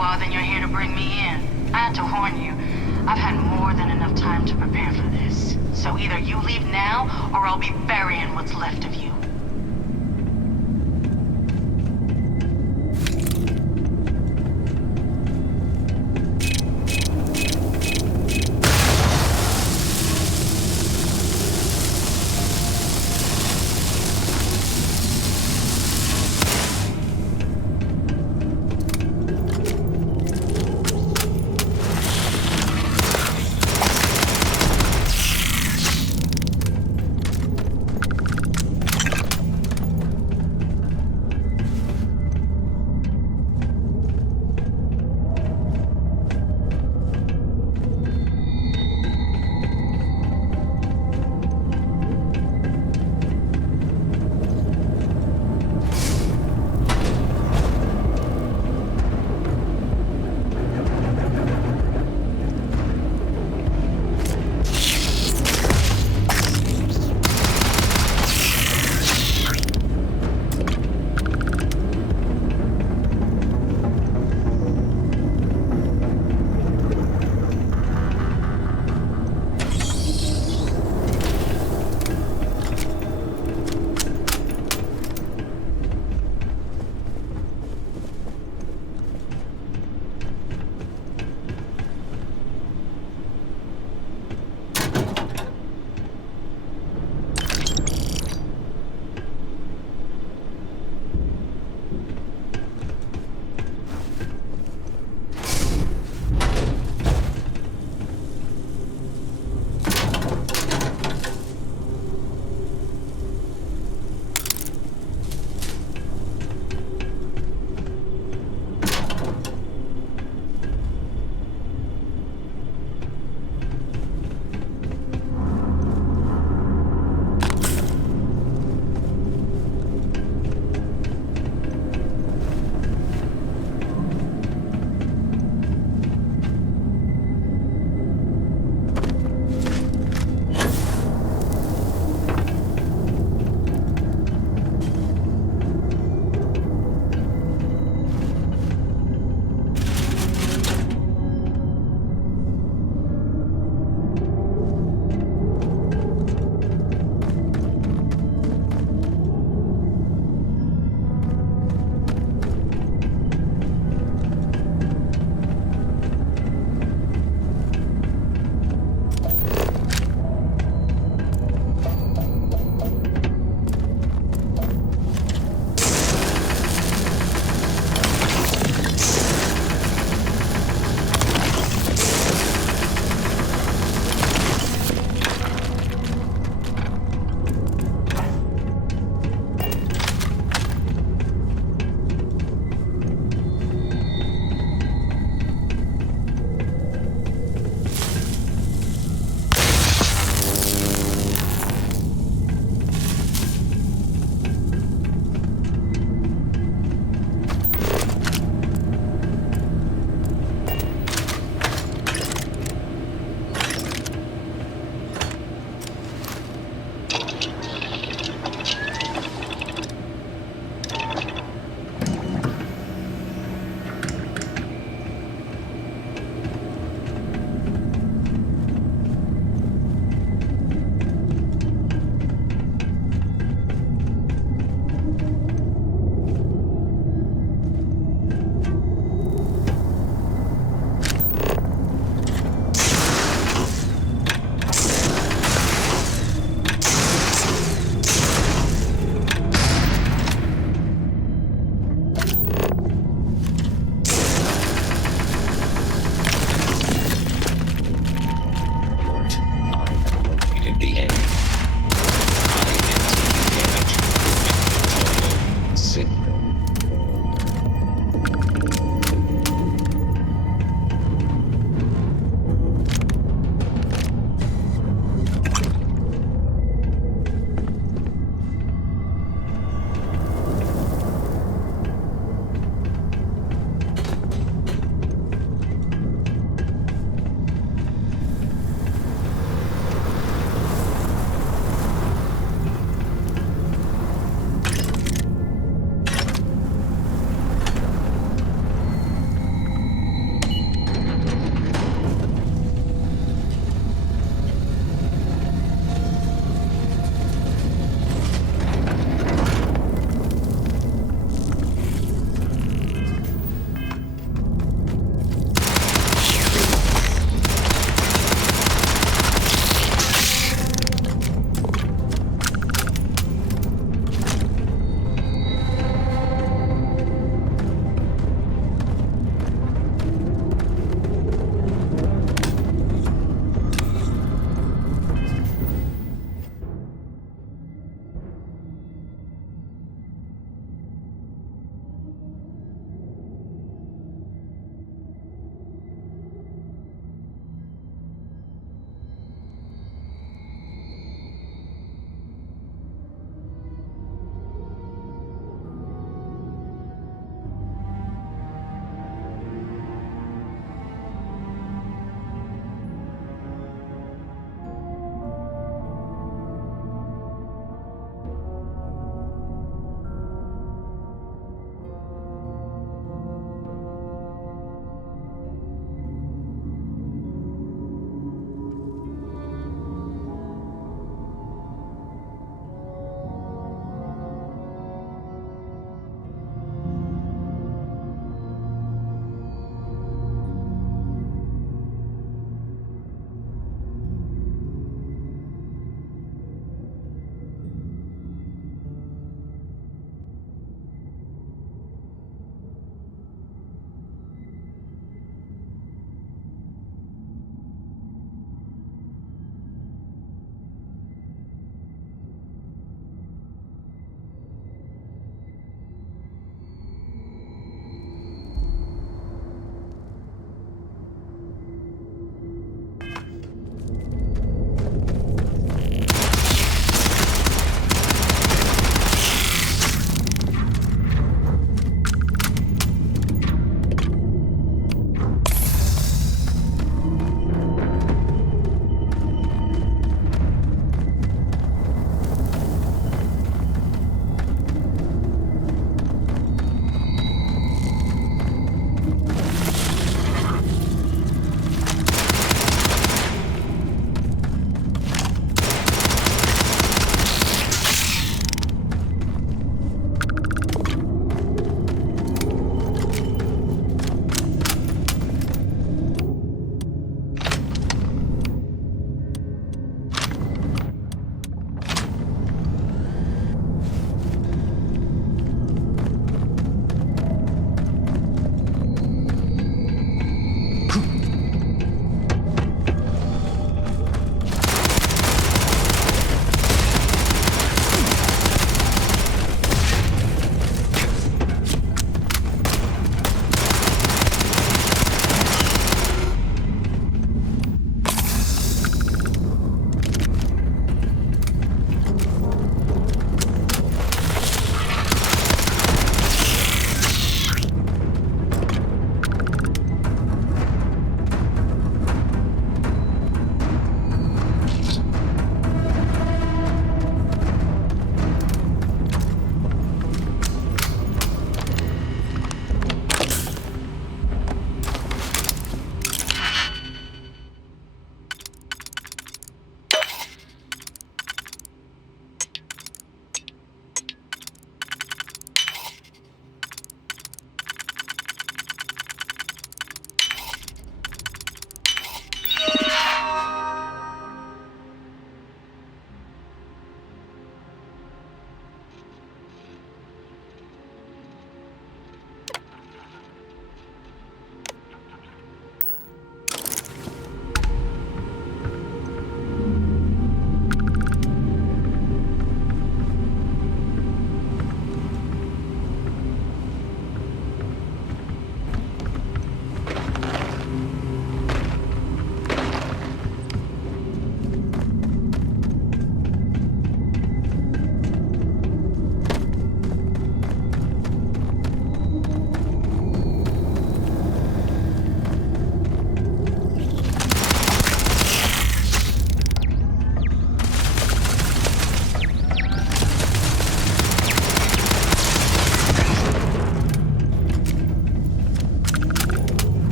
are, then you're here to bring me in. I had to warn you. I've had more than enough time to prepare for this. So either you leave now, or I'll be burying what's left of you.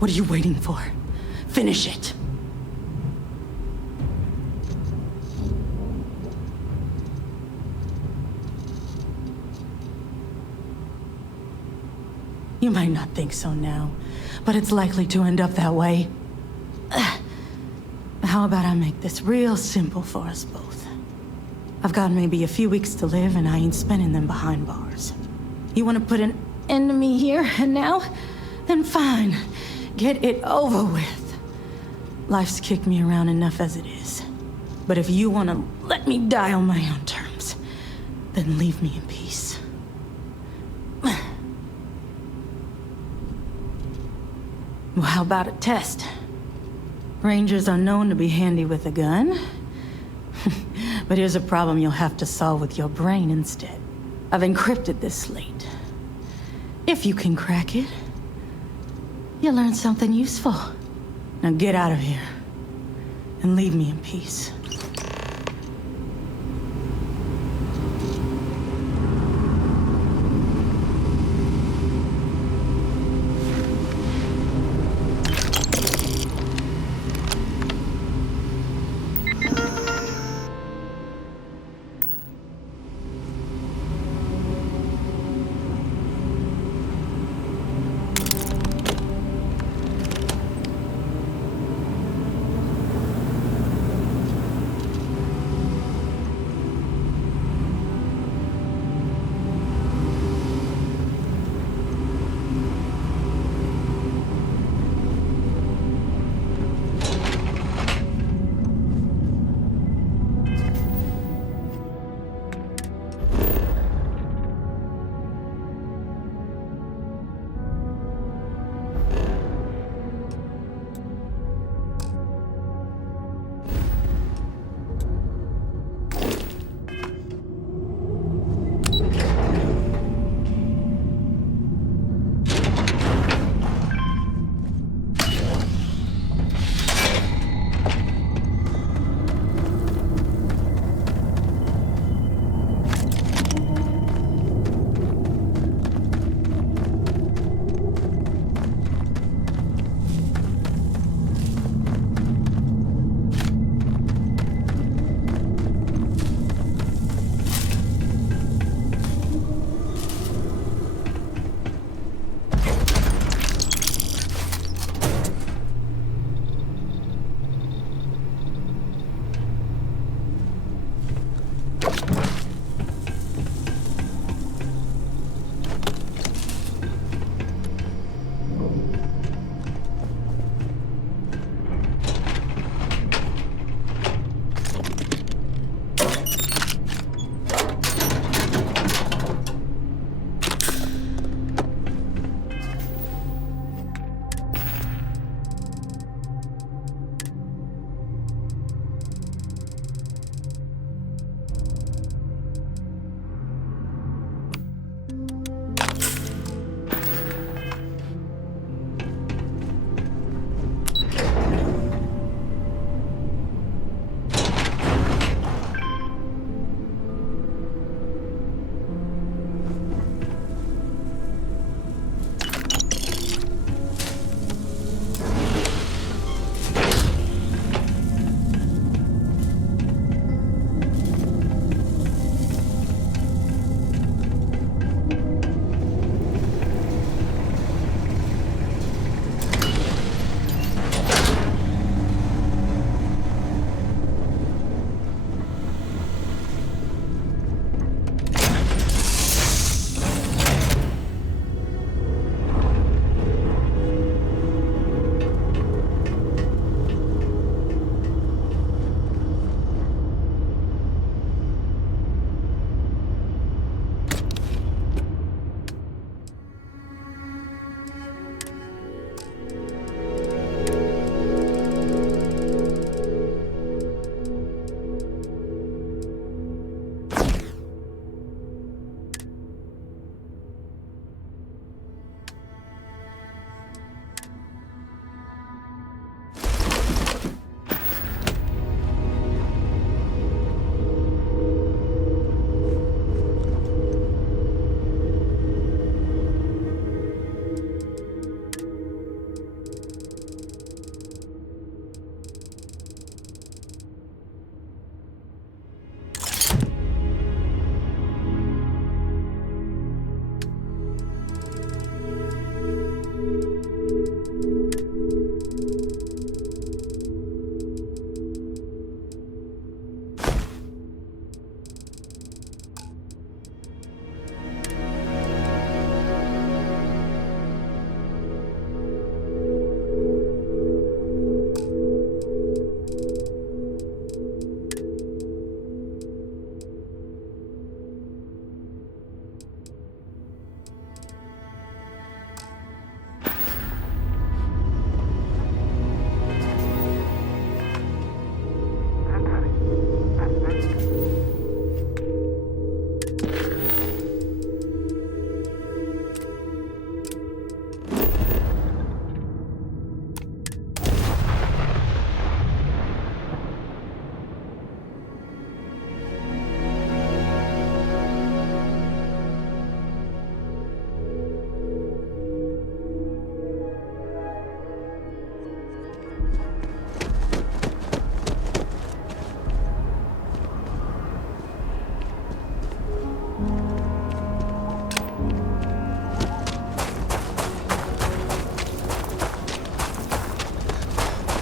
What are you waiting for? Finish it. You might not think so now, but it's likely to end up that way. How about I make this real simple for us both? I've got maybe a few weeks to live, and I ain't spending them behind bars. You want to put an end to me here and now? Then fine. Get it over with. Life's kicked me around enough as it is. But if you want to let me die on my own terms, then leave me in peace. Well, how about a test? Rangers are known to be handy with a gun. But here's a problem you'll have to solve with your brain instead. I've encrypted this slate. If you can crack it, you'll learn something useful. Now get out of here, and leave me in peace.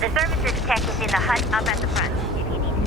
The services tech is in the hut up at the front, if you need it.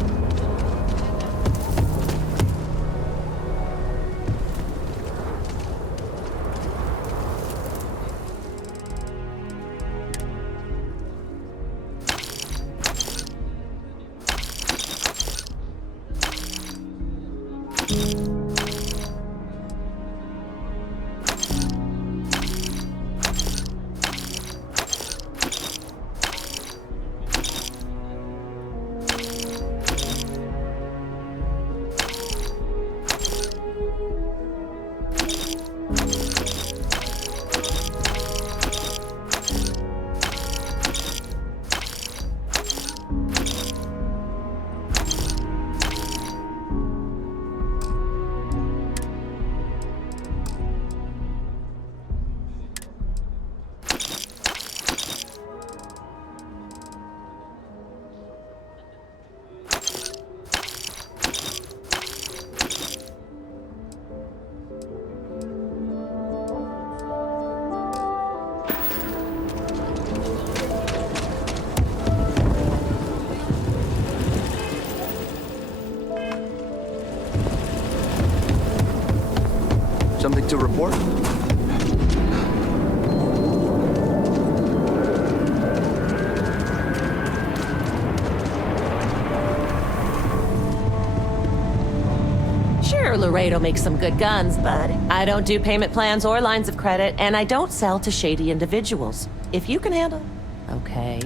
Something to report? Sure, Laredo makes some good guns, but I don't do payment plans or lines of credit, and I don't sell to shady individuals. If you can handle, okay.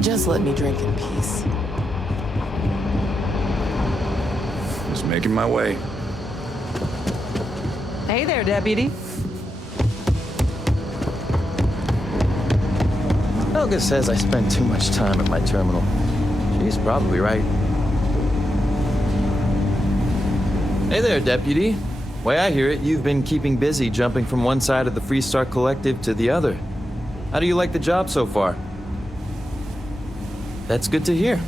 Just let me drink in peace. Just making my way. Hey there, Deputy. Helga says I spend too much time at my terminal. She's probably right. Hey there, Deputy. Way I hear it, you've been keeping busy jumping from one side of the Freestar Collective to the other. How do you like the job so far? That's good to hear.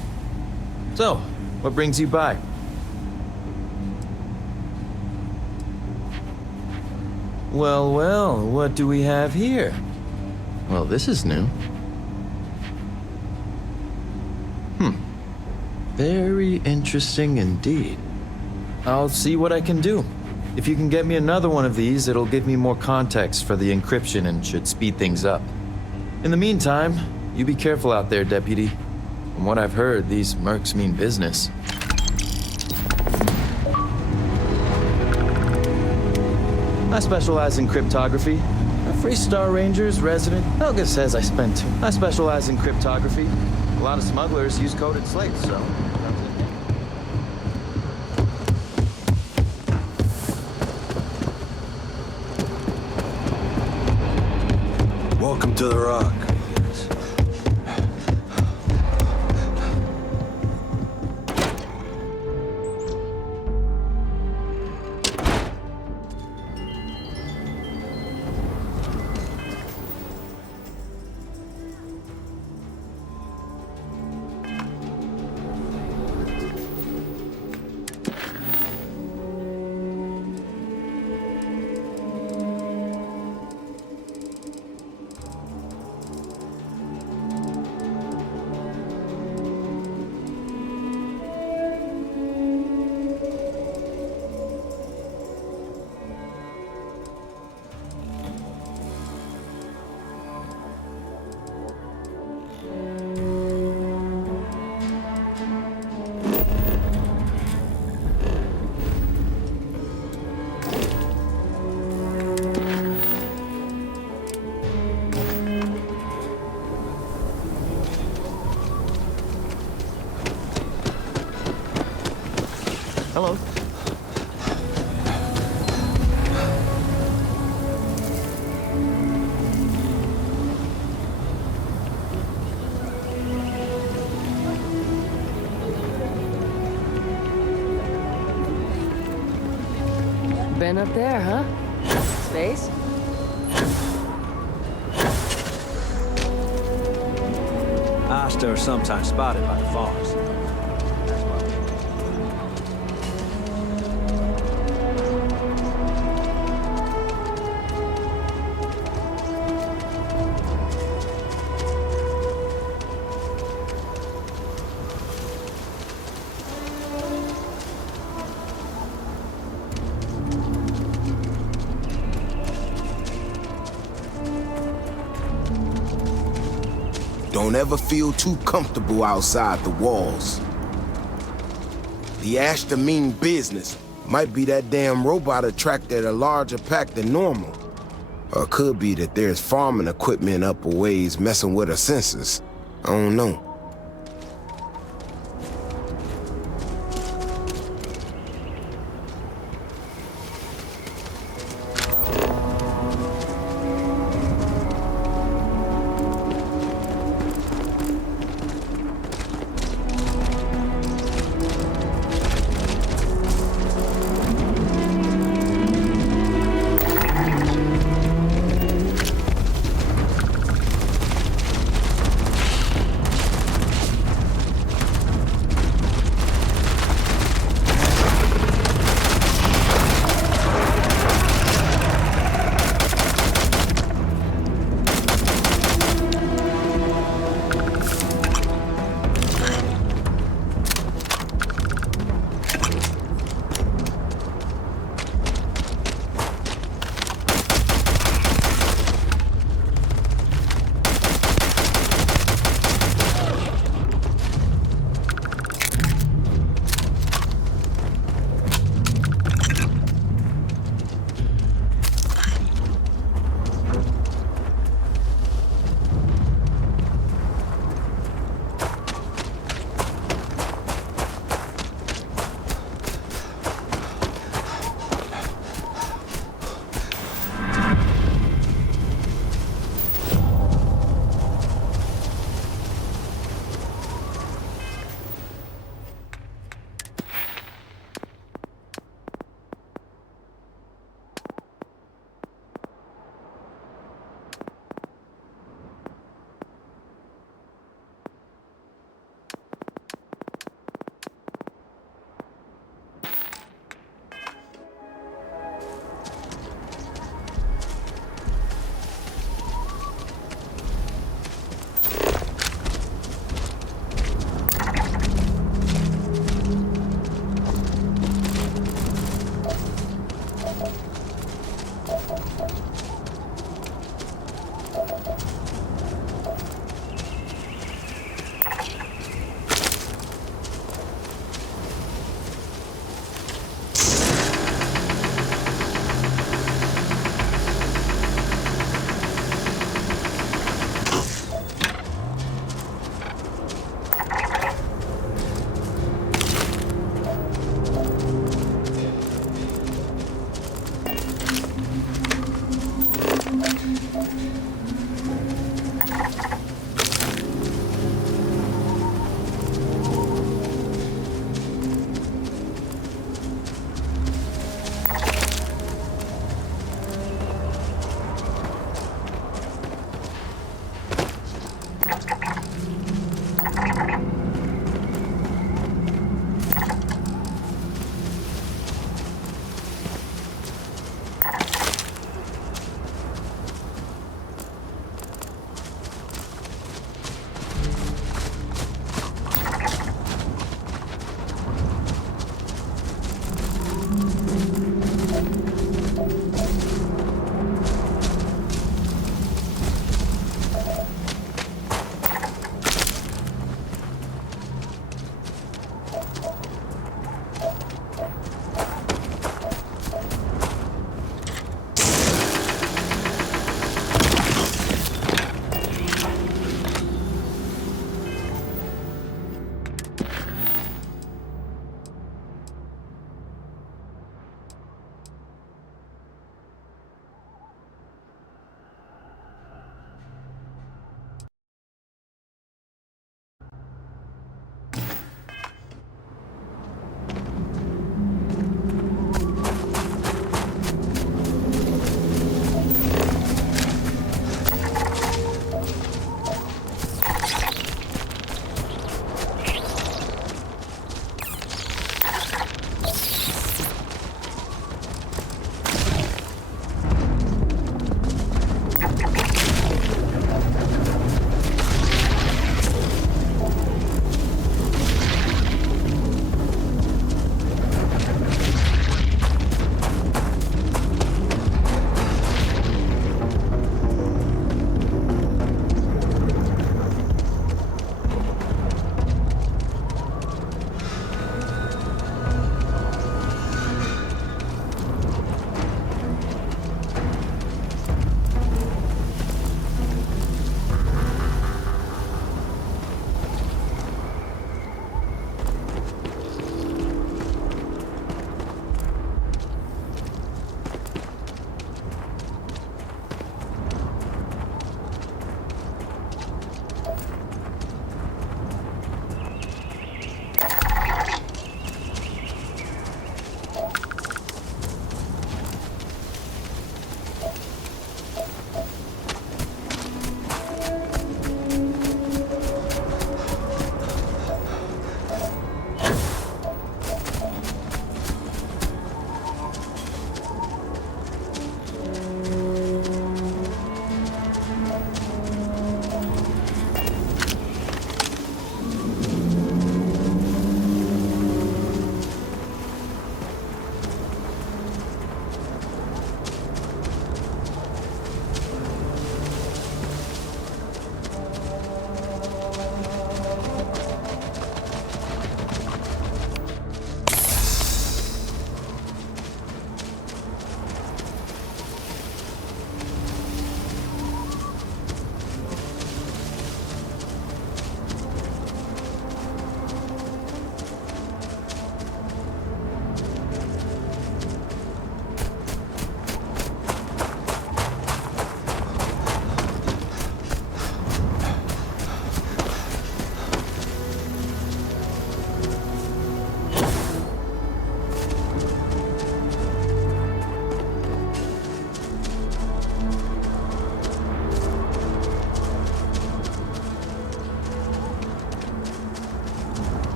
So, what brings you by? Well, well, what do we have here? Well, this is new. Very interesting indeed. I'll see what I can do. If you can get me another one of these, it'll give me more context for the encryption and should speed things up. In the meantime, you be careful out there, Deputy. From what I've heard, these mercs mean business. I specialize in cryptography. A Freestar Ranger's resident. Helga says I spent too. I specialize in cryptography. A lot of smugglers use coded slates, so... Welcome to the Rock. Hello. Been up there, huh? Space? Asta are sometimes spotted by the farms. Don't ever feel too comfortable outside the walls. The Ashta mean business. Might be that damn robot attracted a larger pack than normal. Or it could be that there's farming equipment up a ways messing with her sensors. I don't know.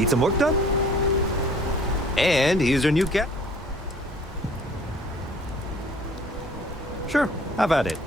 Need some work done? And here's your new cat. Sure, have at it.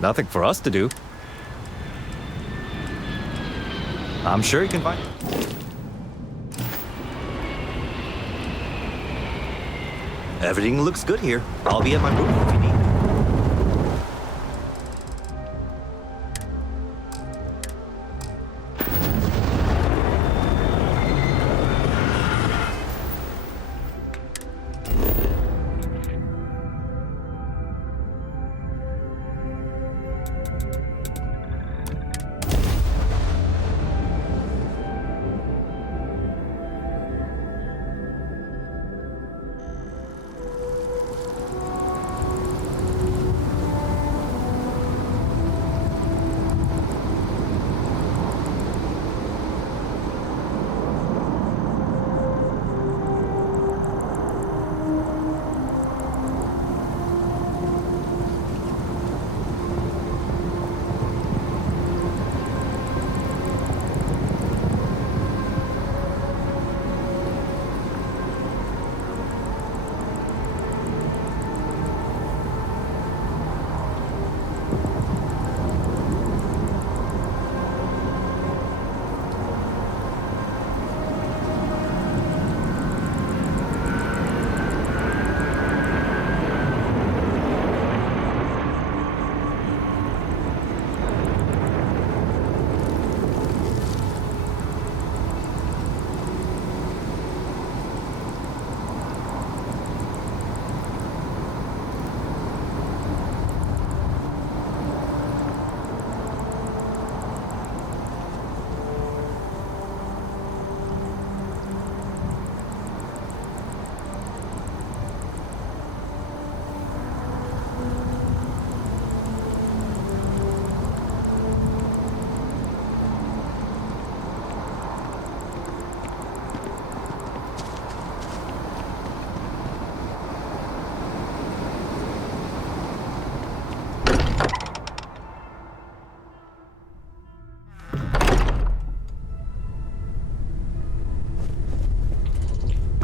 Nothing for us to do. I'm sure you can find it. Everything looks good here. I'll be at my booth if you need.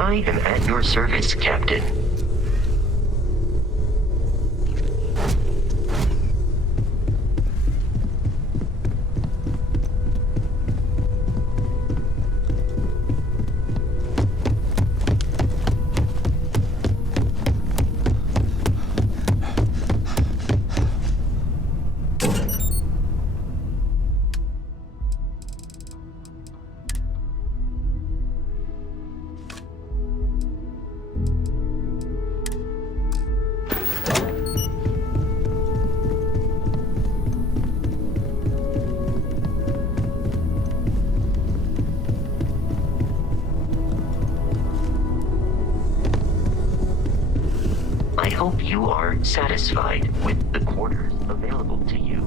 I am at your service, Captain. I hope you are satisfied with the quarters available to you.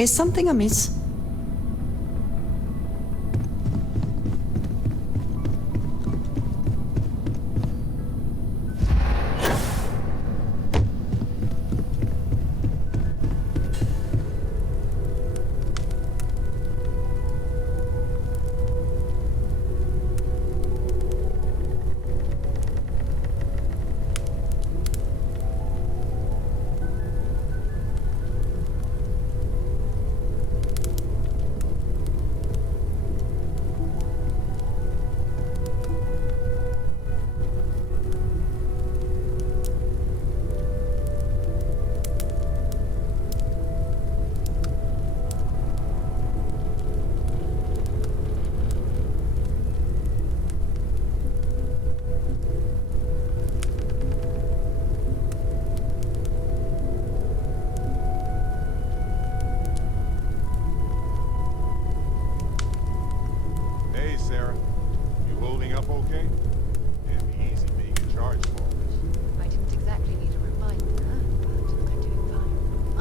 Is something amiss?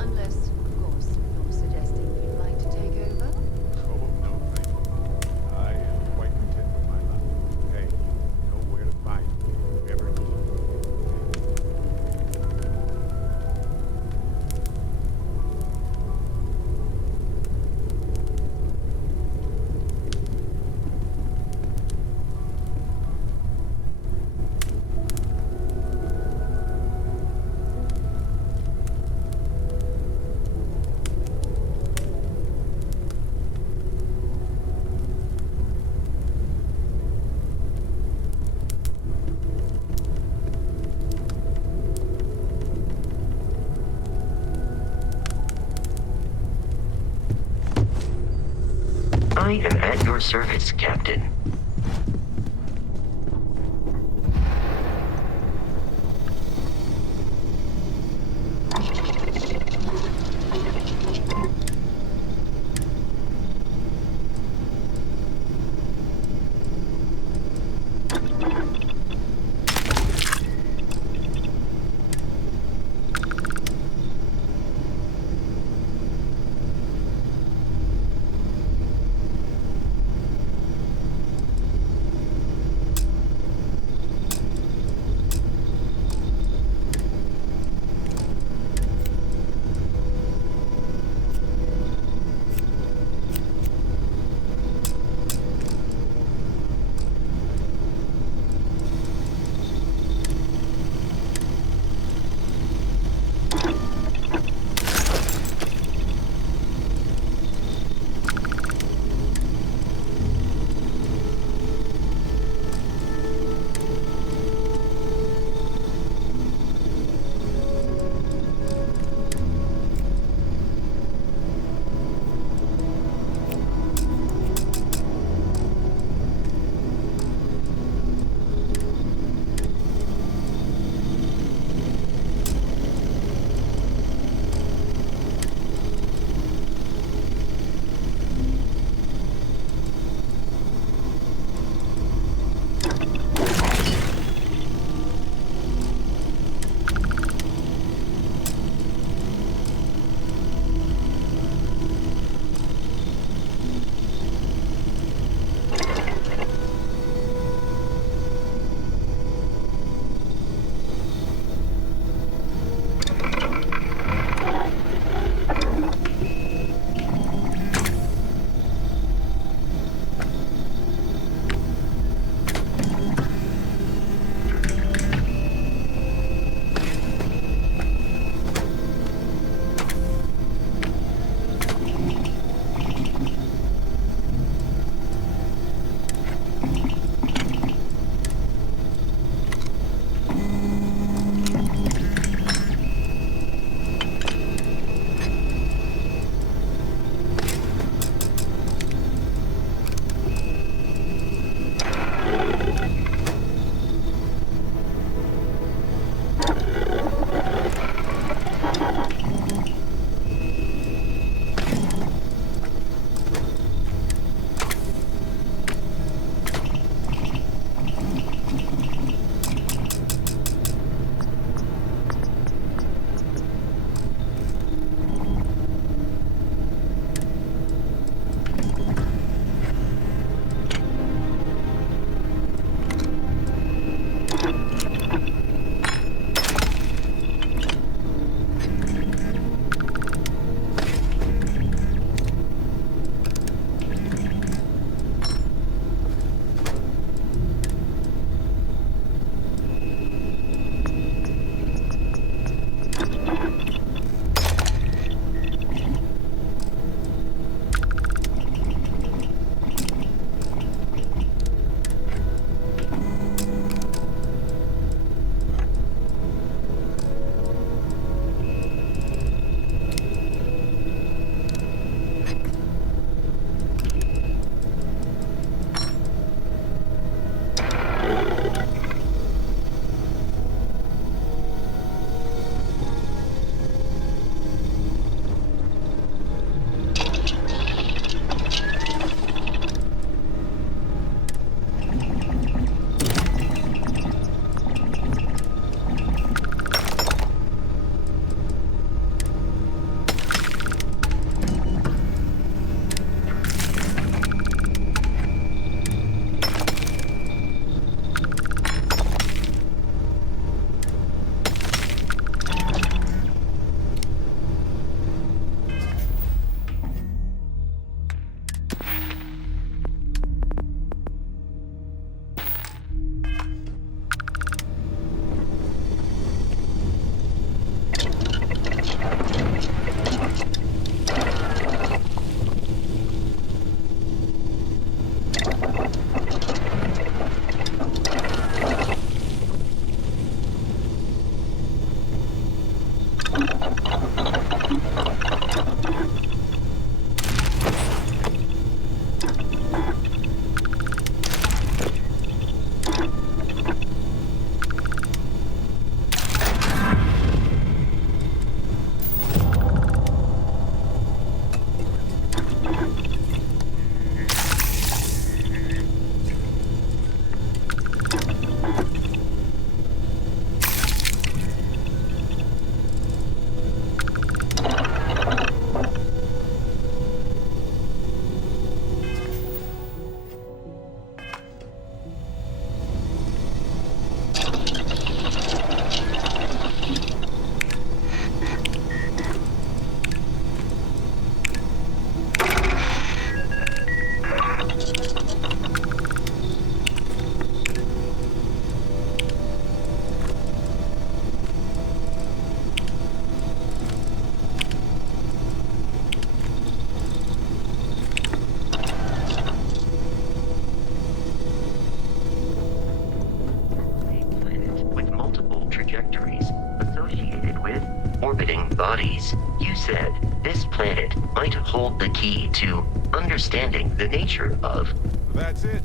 Unless, of course, you're suggesting you'd like to take over? Oh, no, thank you. I am quite content with my life. Hey, you know where to find me if you ever need me. I am at your service, Captain. studies, you said this planet might hold the key to understanding the nature of... That's it.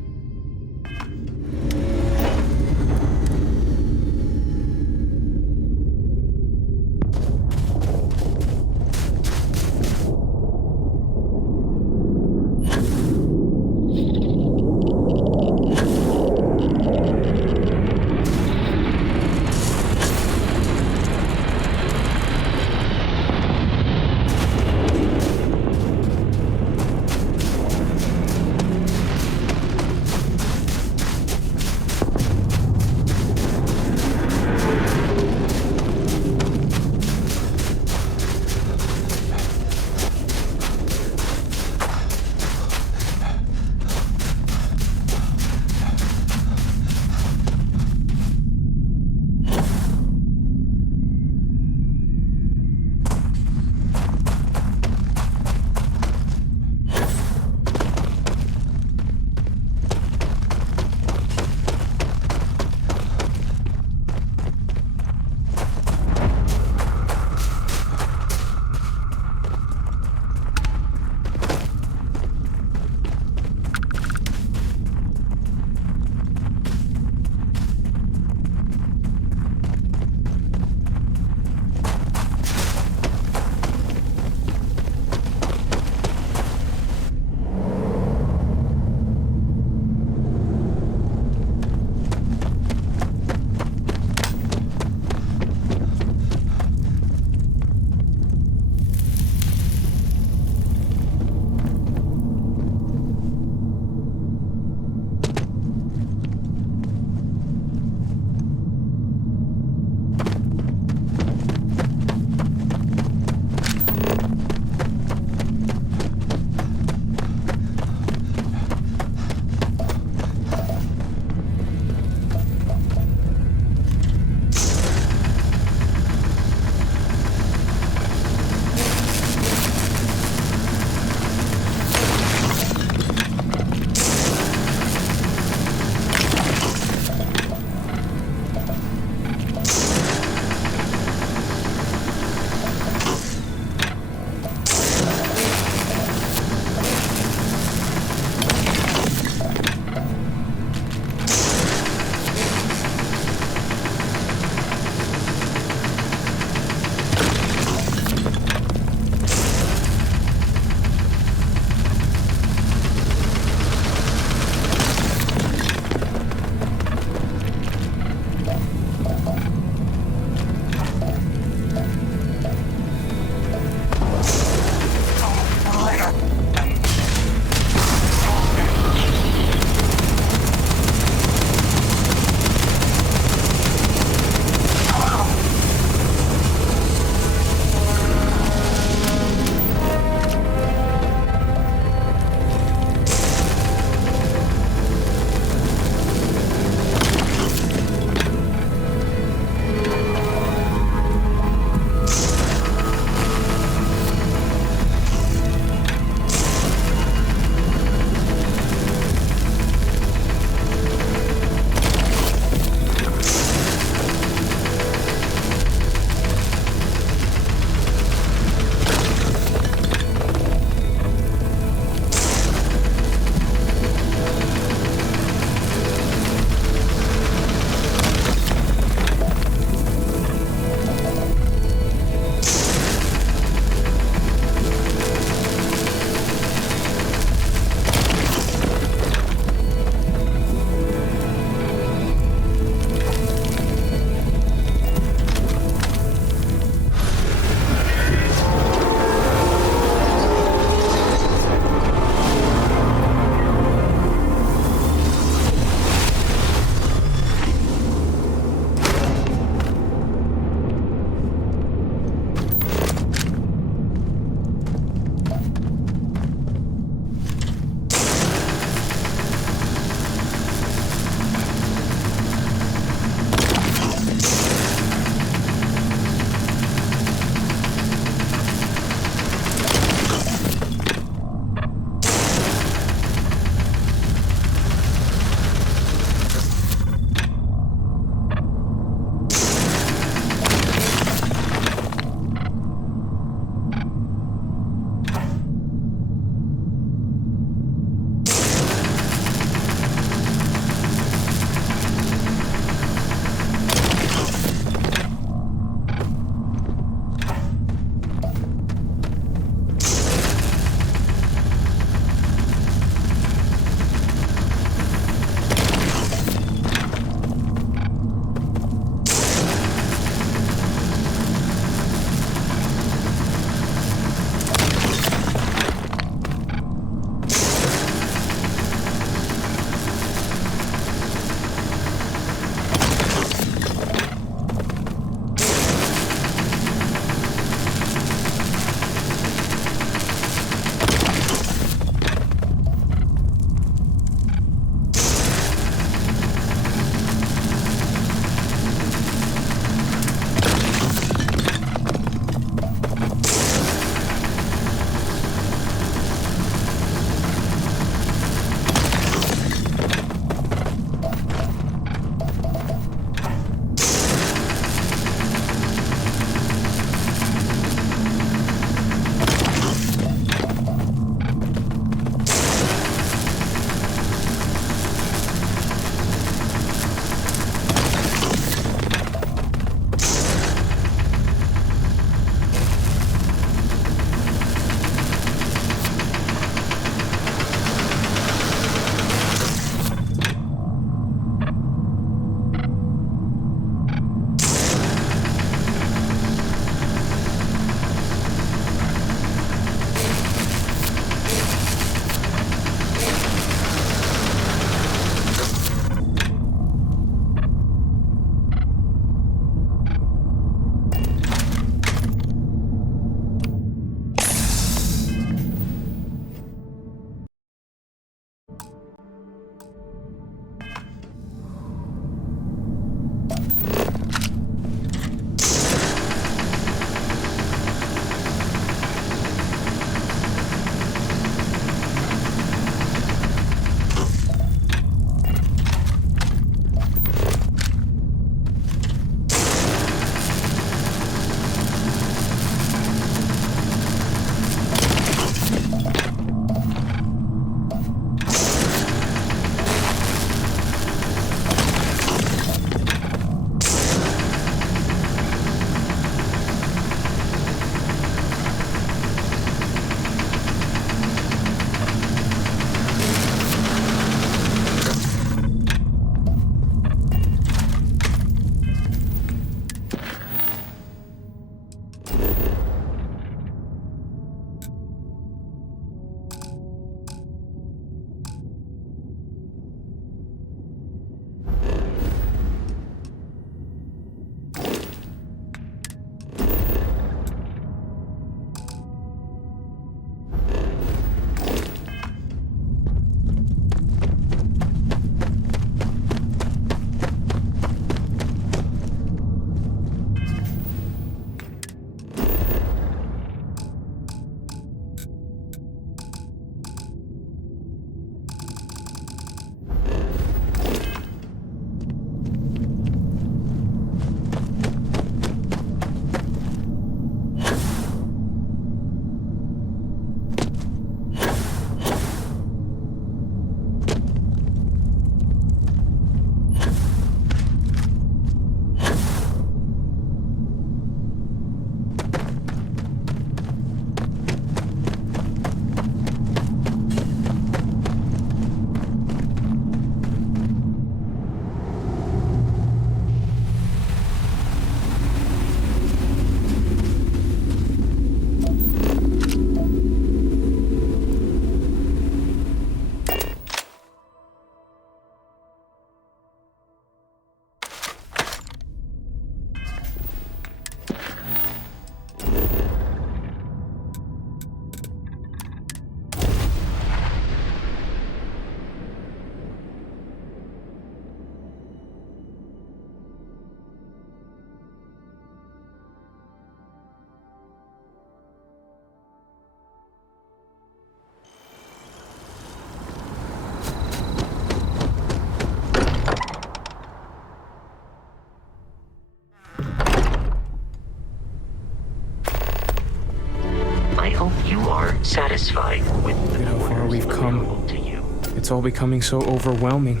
satisfied with the Look at how far we've come. available to you. It's all becoming so overwhelming.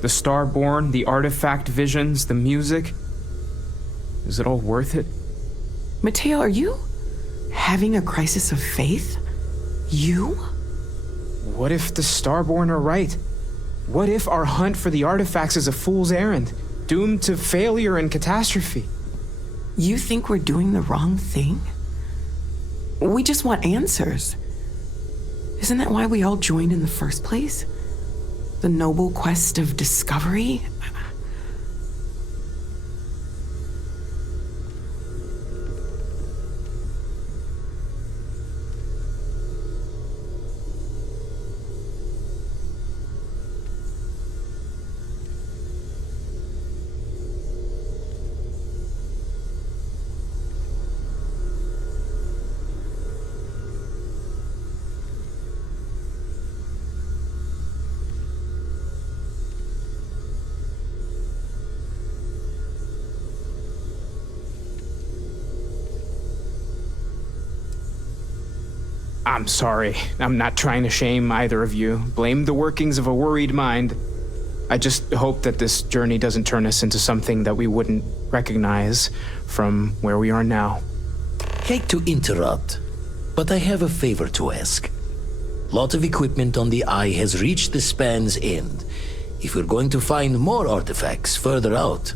The Starborn, the artifact visions, the music. Is it all worth it? Mateo, are you having a crisis of faith? You? What if the Starborn are right? What if our hunt for the artifacts is a fool's errand, doomed to failure and catastrophe? You think we're doing the wrong thing? We just want answers. Isn't that why we all joined in the first place? The noble quest of discovery? I'm sorry. I'm not trying to shame either of you. Blame the workings of a worried mind. I just hope that this journey doesn't turn us into something that we wouldn't recognize from where we are now. Hate to interrupt, but I have a favor to ask. Lot of equipment on the Eye has reached the span's end. If we're going to find more artifacts further out,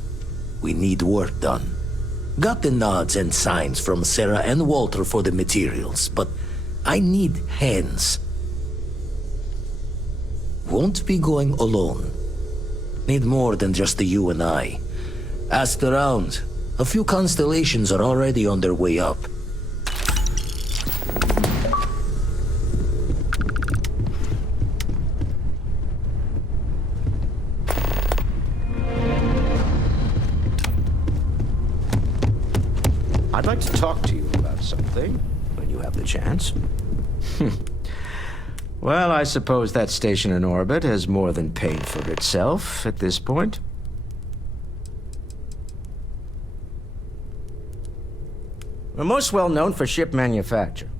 we need work done. Got the nods and signs from Sarah and Walter for the materials, but I need hands. Won't be going alone. Need more than just the you and I. Asked around. A few constellations are already on their way up. I'd like to talk to you about something, when you have the chance. Well, I suppose that station in orbit has more than paid for itself at this point. We're most well known for ship manufacture.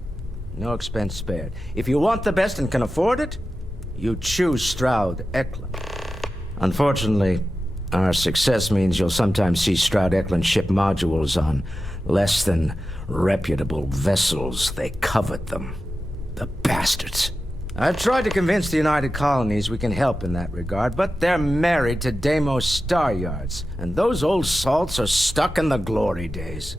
No expense spared. If you want the best and can afford it, you choose Stroud Eklund. Unfortunately, our success means you'll sometimes see Stroud Eklund ship modules on less than reputable vessels. They covet them. The bastards. I've tried to convince the United Colonies we can help in that regard, but they're married to Deimos Star Yards, and those old salts are stuck in the glory days.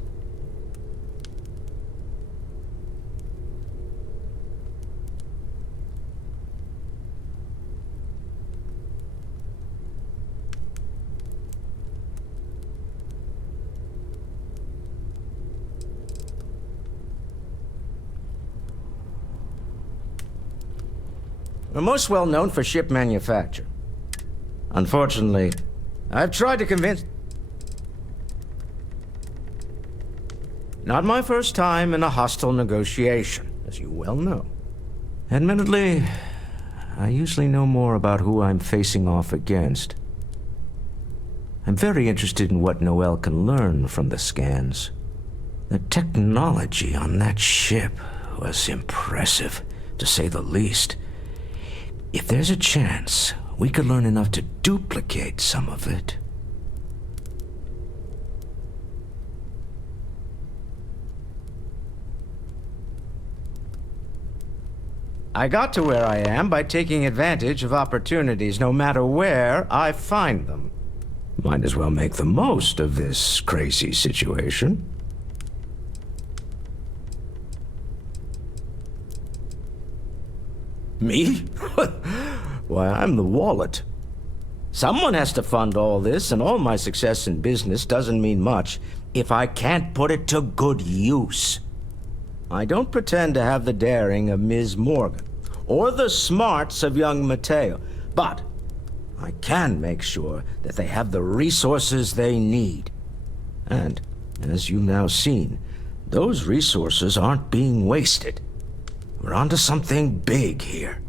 We're most well known for ship manufacture. Unfortunately, I've tried to convince... Not my first time in a hostile negotiation, as you well know. Admittedly, I usually know more about who I'm facing off against. I'm very interested in what Noel can learn from the scans. The technology on that ship was impressive, to say the least. If there's a chance, we could learn enough to duplicate some of it. I got to where I am by taking advantage of opportunities, no matter where I find them. Might as well make the most of this crazy situation. Me? Why, I'm the wallet. Someone has to fund all this, and all my success in business doesn't mean much if I can't put it to good use. I don't pretend to have the daring of Ms. Morgan, or the smarts of young Mateo, but I can make sure that they have the resources they need. And, as you've now seen, those resources aren't being wasted. We're onto something big here.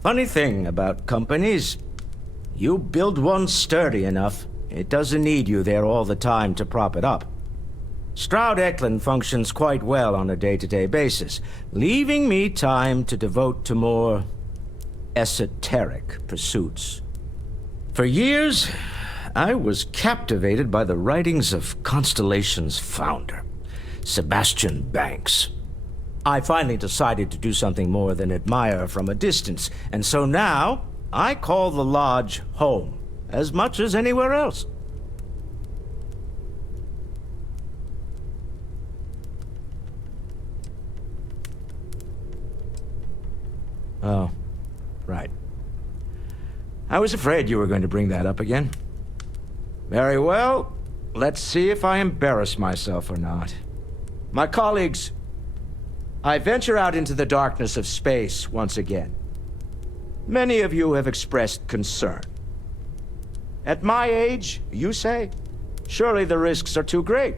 Funny thing about companies, you build one sturdy enough, It doesn't need you there all the time to prop it up. Stroud Eklund functions quite well on a day-to-day basis, leaving me time to devote to more esoteric pursuits. For years, I was captivated by the writings of Constellation's founder, Sebastian Banks. I finally decided to do something more than admire from a distance, and so now I call the Lodge home, as much as anywhere else. Oh, right. I was afraid you were going to bring that up again. Very well. Let's see if I embarrass myself or not. My colleagues, I venture out into the darkness of space once again. Many of you have expressed concern. At my age, you say, surely the risks are too great.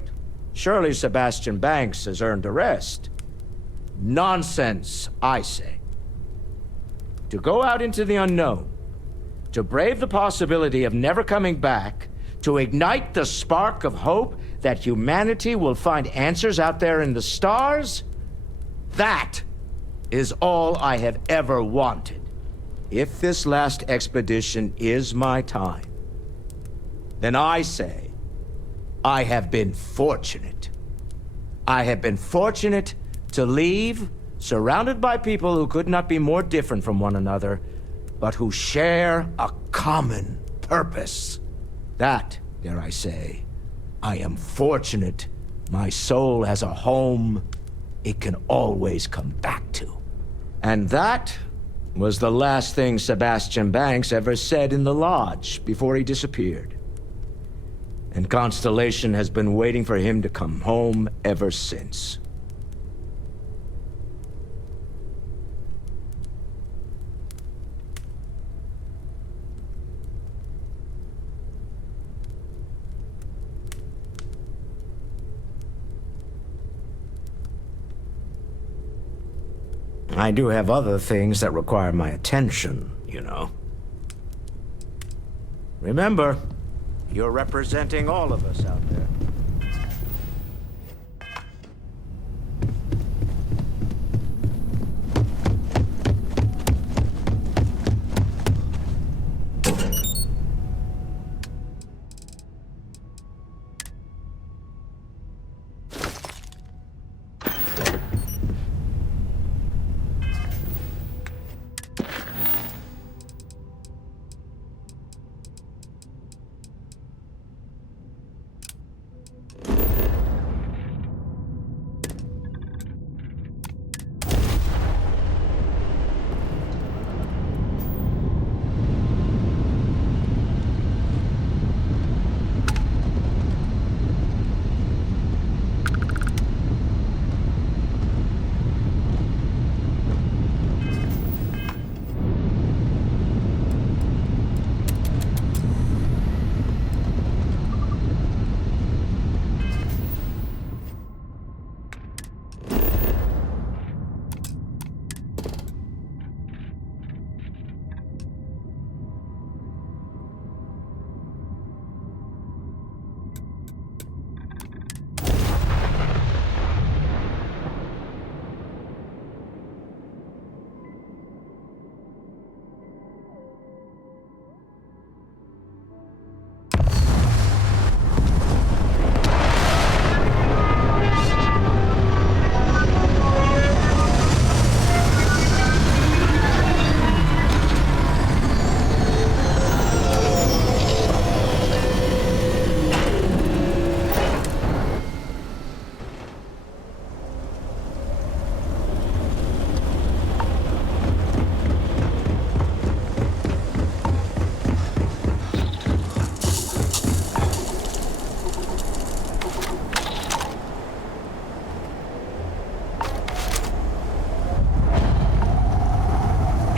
Surely Sebastian Banks has earned a rest. Nonsense, I say. To go out into the unknown, to brave the possibility of never coming back, to ignite the spark of hope that humanity will find answers out there in the stars, that is all I have ever wanted. If this last expedition is my time, then I say, I have been fortunate. I have been fortunate to leave surrounded by people who could not be more different from one another, but who share a common purpose. That, dare I say, I am fortunate my soul has a home it can always come back to. And that was the last thing Sebastian Banks ever said in the Lodge before he disappeared. And Constellation has been waiting for him to come home ever since. I do have other things that require my attention, you know. Remember, you're representing all of us out there.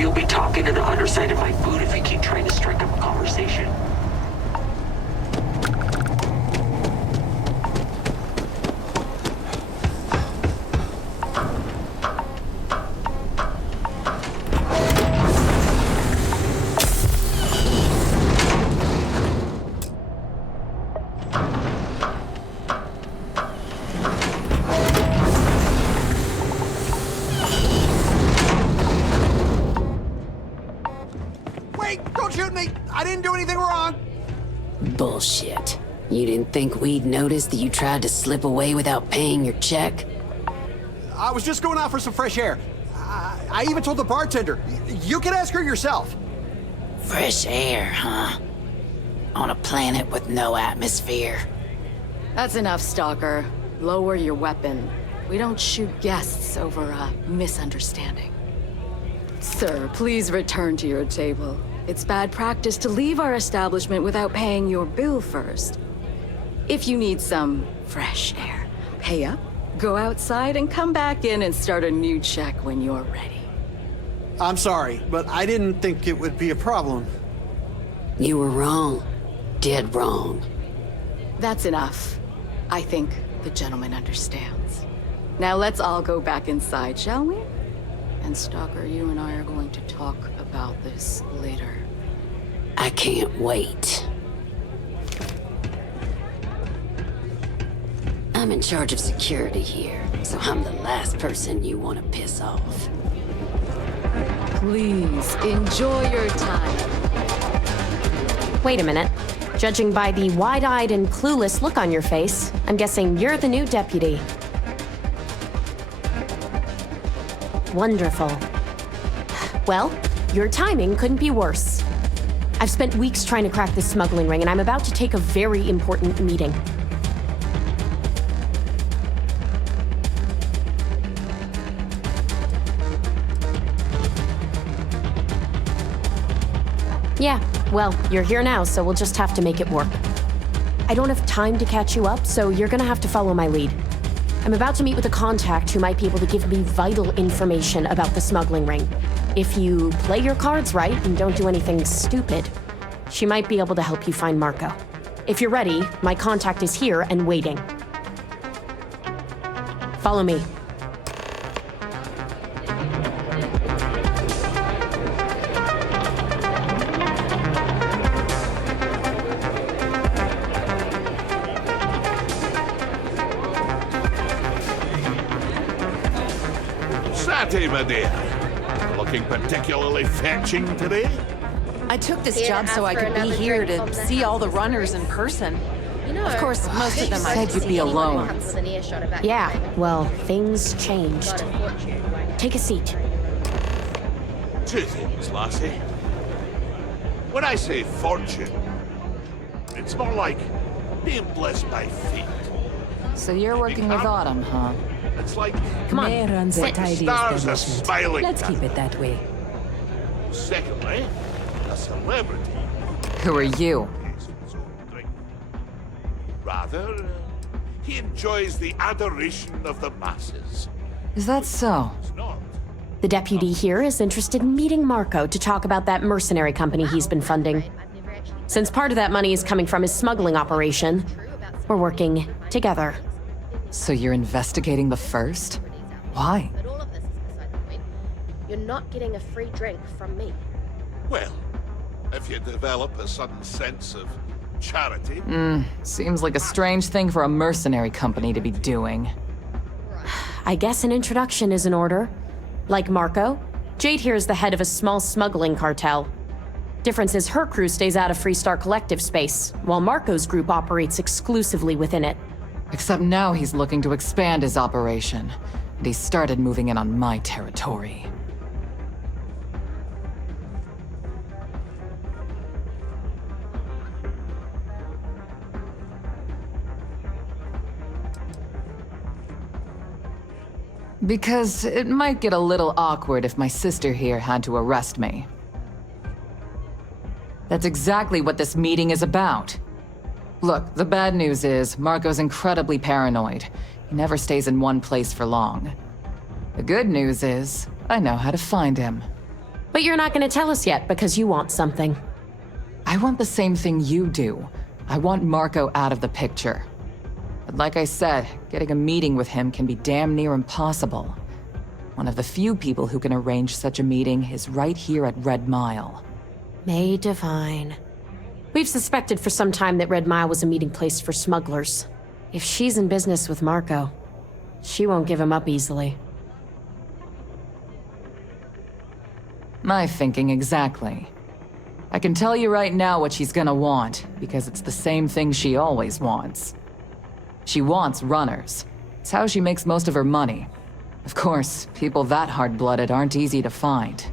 You'll be talking to the underside of my food if you keep trying to strike up a conversation. Bullshit. You didn't think we'd notice that you tried to slip away without paying your check? I was just going out for some fresh air. I even told the bartender. You can ask her yourself. Fresh air, huh? On a planet with no atmosphere. That's enough, Stalker. Lower your weapon. We don't shoot guests over a misunderstanding. Sir, please return to your table. It's bad practice to leave our establishment without paying your bill first. If you need some fresh air, pay up, go outside, and come back in and start a new check when you're ready. I'm sorry, but I didn't think it would be a problem. You were wrong. Dead wrong. That's enough. I think the gentleman understands. Now let's all go back inside, shall we? And Stalker, you and I are going to talk about this later. I can't wait. I'm in charge of security here, so I'm the last person you want to piss off. Please, enjoy your time. Wait a minute. Judging by the wide-eyed and clueless look on your face, I'm guessing you're the new deputy. Wonderful. Well, your timing couldn't be worse. I've spent weeks trying to crack this smuggling ring, and I'm about to take a very important meeting. Yeah, well, you're here now, so we'll just have to make it work. I don't have time to catch you up, so you're gonna have to follow my lead. I'm about to meet with a contact who might be able to give me vital information about the smuggling ring. If you play your cards right and don't do anything stupid, she might be able to help you find Marco. If you're ready, my contact is here and waiting. Follow me. Satty, my dear. Looking particularly fetching today? I took this job so I could be here to see all the runners in person. Of course, most of them said you'd be alone. Yeah, well, things changed. Take a seat. Two things, lassie. When I say fortune, it's more like being blessed by fate. So you're working with Autumn, huh? It's like Come on, Mayor runs a sit. tidy stars are establishment. smiling. Let's keep it that way. Secondly, a celebrity. Who are you? Rather, he enjoys the adoration of the masses. Is that so? The deputy here is interested in meeting Marco to talk about that mercenary company he's been funding. Since part of that money is coming from his smuggling operation, we're working together. So you're investigating the first? Why? But all of this is beside the point. You're not getting a free drink from me. Well, if you develop a sudden sense of charity. Seems like a strange thing for a mercenary company to be doing. I guess an introduction is in order. Like Marco, Jade here is the head of a small smuggling cartel. Difference is her crew stays out of Freestar Collective space, while Marco's group operates exclusively within it. Except now he's looking to expand his operation, and he started moving in on my territory. Because it might get a little awkward if my sister here had to arrest me. That's exactly what this meeting is about. Look, the bad news is Marco's incredibly paranoid. He never stays in one place for long. The good news is I know how to find him. But you're not going to tell us yet because you want something. I want the same thing you do. I want Marco out of the picture. But like I said, getting a meeting with him can be damn near impossible. One of the few people who can arrange such a meeting is right here at Red Mile. May Divine. We've suspected for some time that Red Mile was a meeting place for smugglers. If she's in business with Marco, she won't give him up easily. My thinking exactly. I can tell you right now what she's gonna want, because it's the same thing she always wants. She wants runners. It's how she makes most of her money. Of course, people that hard-blooded aren't easy to find.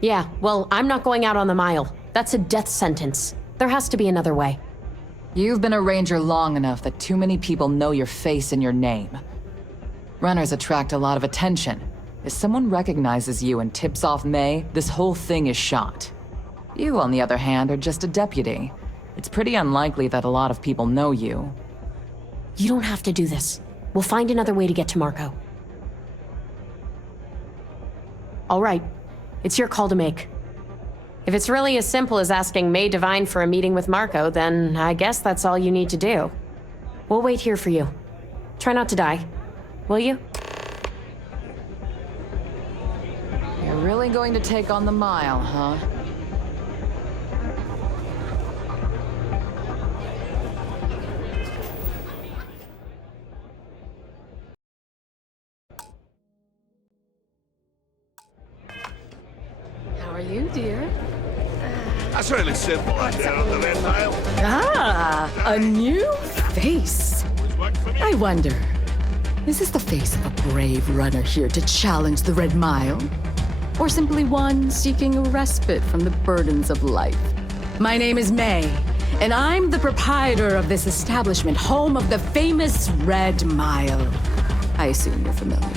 Yeah, well, I'm not going out on the mile. That's a death sentence. There has to be another way. You've been a ranger long enough that too many people know your face and your name. Runners attract a lot of attention. If someone recognizes you and tips off May, this whole thing is shot. You, on the other hand, are just a deputy. It's pretty unlikely that a lot of people know you. You don't have to do this. We'll find another way to get to Marco. All right. It's your call to make. If it's really as simple as asking May Divine for a meeting with Marco, then I guess that's all you need to do. We'll wait here for you. Try not to die. Will you? You're really going to take on the mile, huh? How are you, dear? That's really simple out there on the red mile. Ah, a new face. I wonder, is this the face of a brave runner here to challenge the Red Mile? Or simply one seeking a respite from the burdens of life? My name is May, and I'm the proprietor of this establishment, home of the famous Red Mile. I assume you're familiar.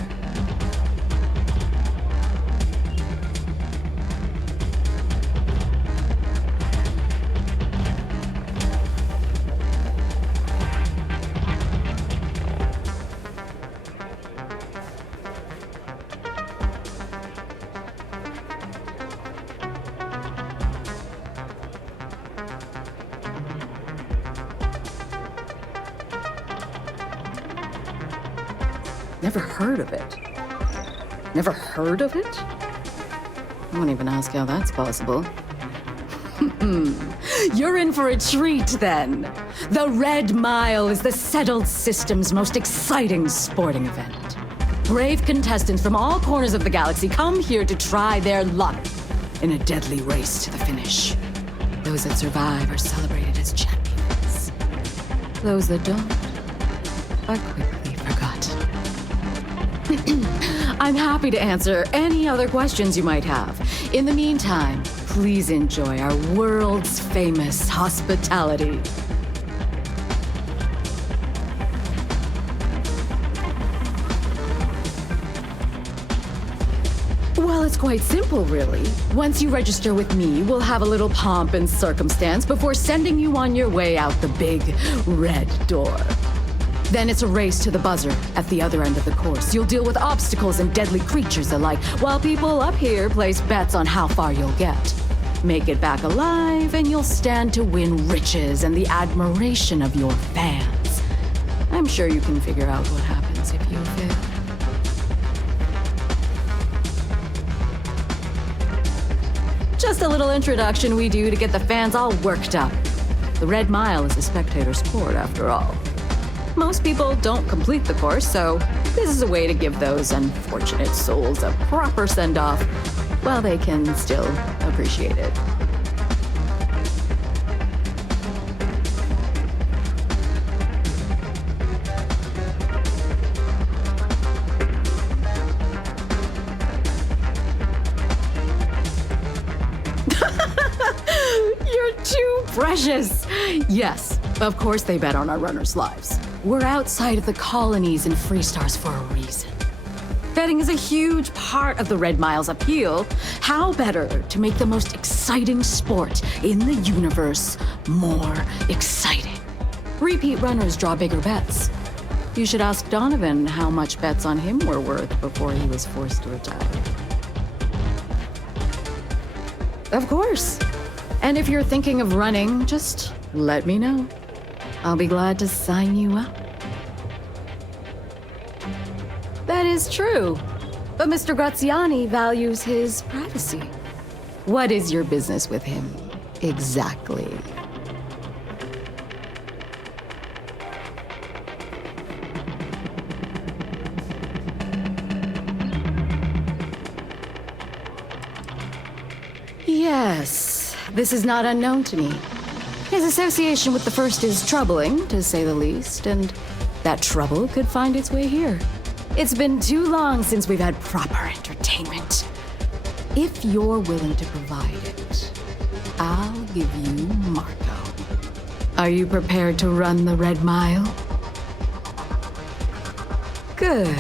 Never heard of it. Never heard of it? I won't even ask how that's possible. You're in for a treat, then. The Red Mile is the settled system's most exciting sporting event. Brave contestants from all corners of the galaxy come here to try their luck in a deadly race to the finish. Those that survive are celebrated as champions. Those that don't are quickly forgotten. I'm happy to answer any other questions you might have. In the meantime, please enjoy our world's famous hospitality. Well, it's quite simple, really. Once you register with me, we'll have a little pomp and circumstance before sending you on your way out the big red door. Then it's a race to the buzzer at the other end of the course. You'll deal with obstacles and deadly creatures alike, while people up here place bets on how far you'll get. Make it back alive, and you'll stand to win riches and the admiration of your fans. I'm sure you can figure out what happens if you fail. Just a little introduction we do to get the fans all worked up. The Red Mile is a spectator sport, after all. Most people don't complete the course, so this is a way to give those unfortunate souls a proper send-off while they can still appreciate it. You're too precious! Yes, of course they bet on our runners' lives. We're outside of the colonies and Freestars for a reason. Betting is a huge part of the Red Mile's appeal. How better to make the most exciting sport in the universe more exciting? Repeat runners draw bigger bets. You should ask Donovan how much bets on him were worth before he was forced to retire. Of course. And if you're thinking of running, just let me know. I'll be glad to sign you up. That is true. But Mr. Graziani values his privacy. What is your business with him, exactly? Yes, This is not unknown to me. His association with the First is troubling, to say the least, and that trouble could find its way here. It's been too long since we've had proper entertainment. If you're willing to provide it, I'll give you Marco. Are you prepared to run the Red Mile? Good.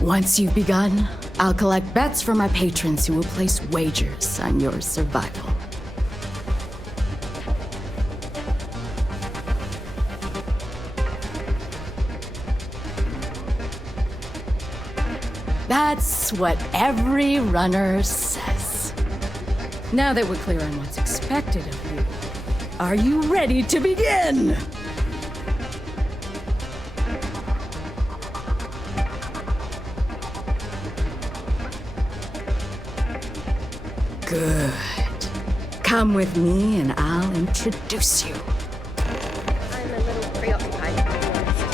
Once you've begun, I'll collect bets from our patrons who will place wagers on your survival. That's what every runner says. Now that we're clear on what's expected of you, are you ready to begin? Good. Come with me and I'll introduce you. I'm a little preoccupied, to be honest.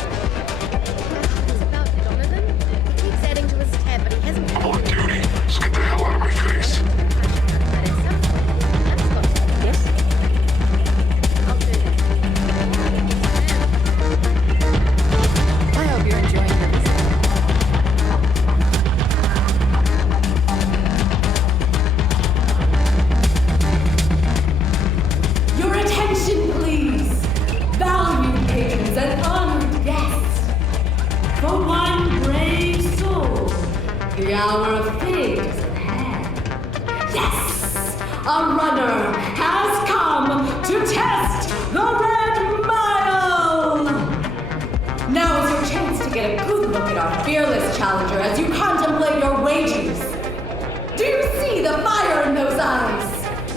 It's about Donovan. He keeps adding to his tab, but he hasn't... I'm on duty. Just get the hell out of my face. Yes? I'll do that. I hope you're enjoying your visit. Your attention, please, valued patrons and honored guests. For one brave soul, the hour of fate is at hand. Yes, a runner has come to test the Red Mile. Now is your chance to get a good look at our fearless challenger as you contemplate your wagers. Do you see the fire in those eyes?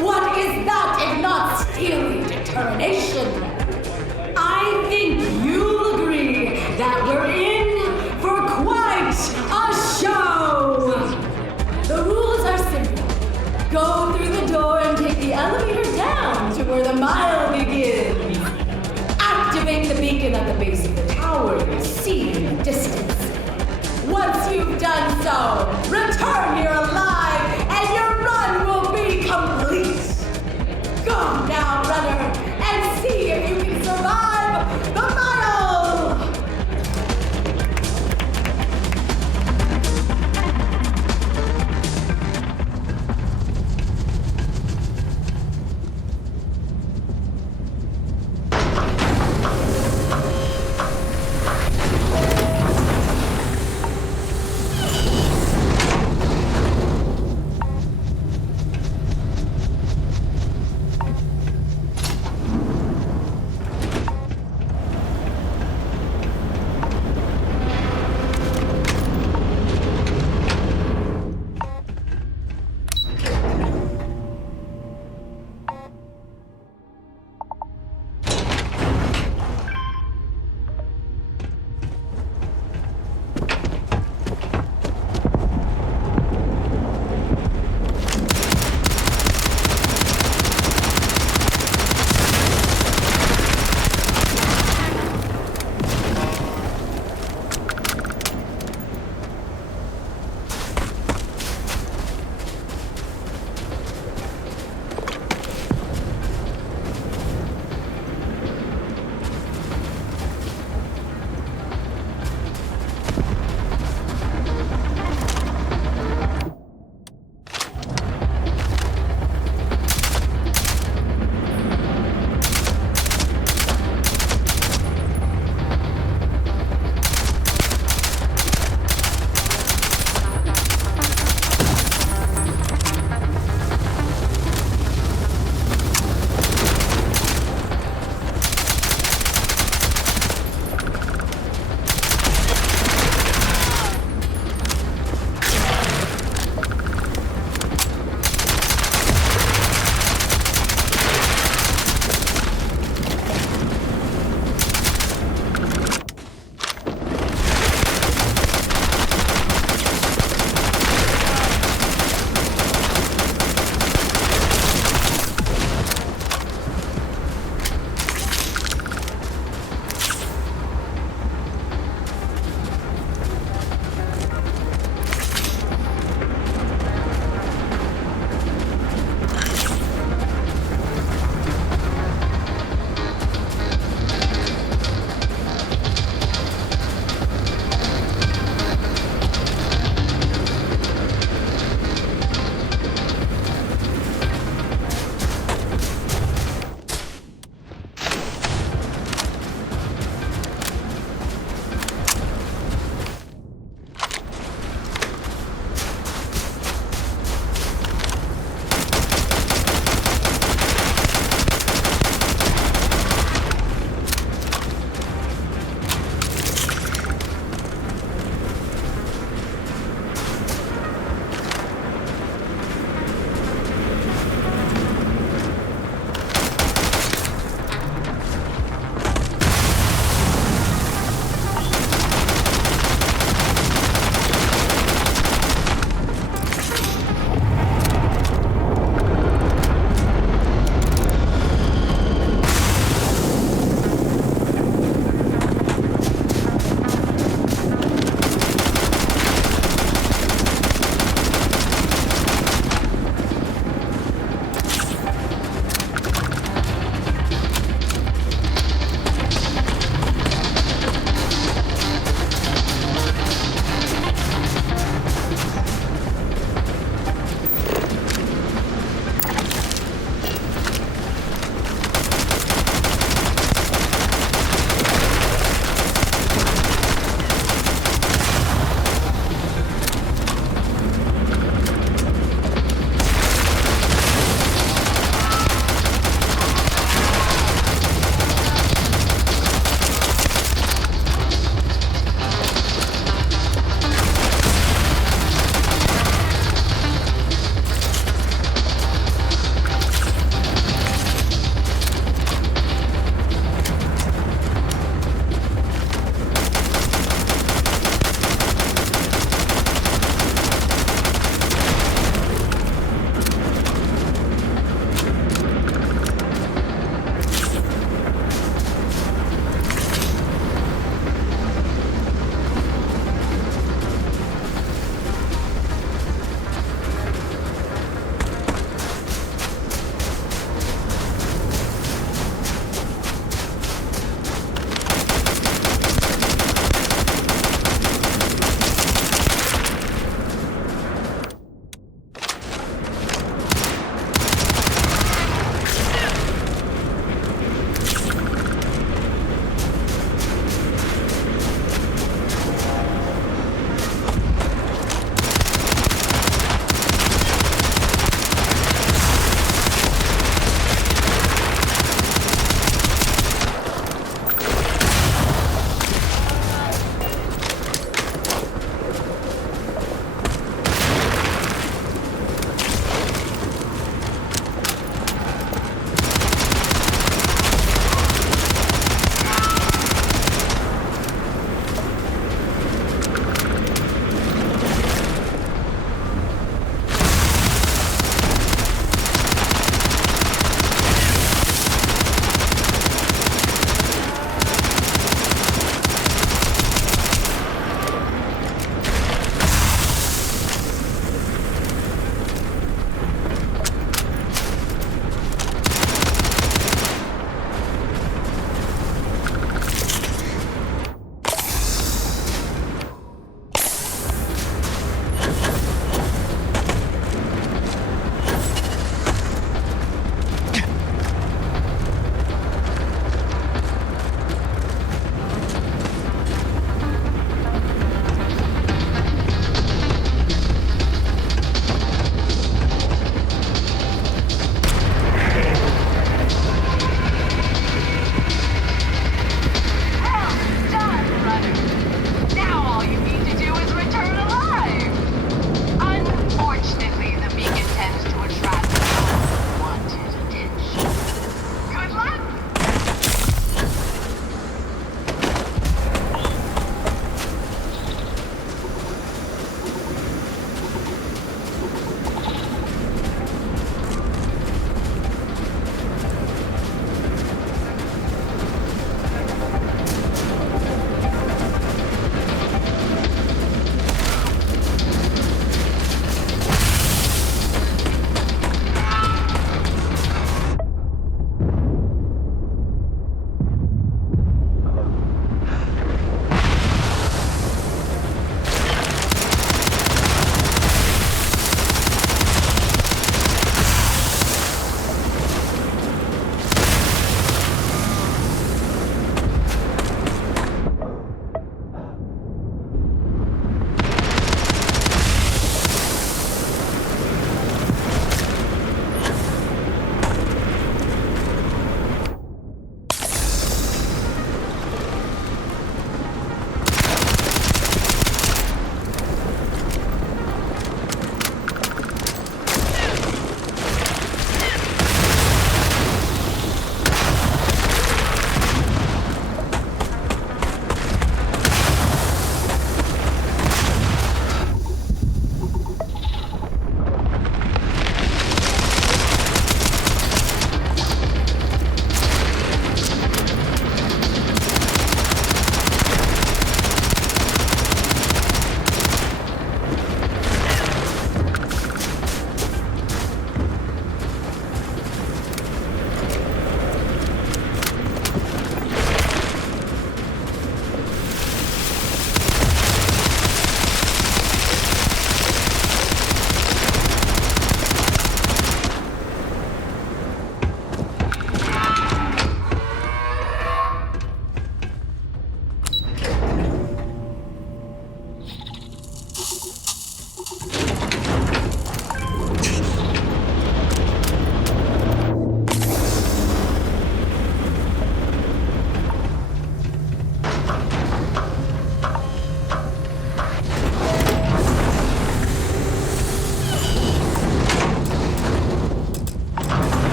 What is that if not steely determination? I think you'll agree that we're in for quite a show. The rules are simple. Go through the door and take the elevator down to where the mile begins. Activate the beacon at the base of the tower you see in the distance. Once you've done so, return here alive and your run will be complete. Go now, runner, and see if you can survive the mile!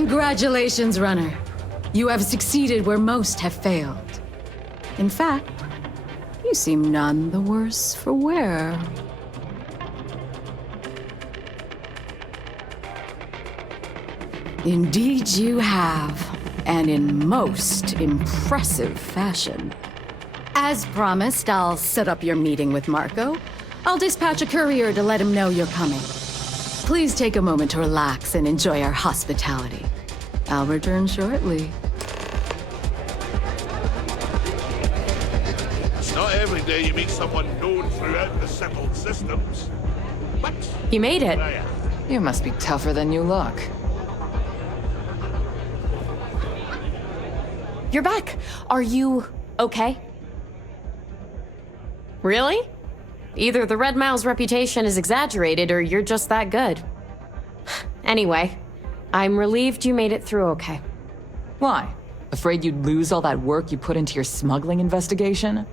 Congratulations, Runner. You have succeeded where most have failed. In fact, you seem none the worse for wear. Indeed you have, and in most impressive fashion. As promised, I'll set up your meeting with Marco. I'll dispatch a courier to let him know you're coming. Please take a moment to relax and enjoy our hospitality. I'll return shortly. It's not every day you meet someone known throughout the settled systems. But You made it. You must be tougher than you look. You're back. Are you okay? Really? Either the Red Mile's reputation is exaggerated or you're just that good. Anyway, I'm relieved you made it through okay. Why? Afraid you'd lose all that work you put into your smuggling investigation?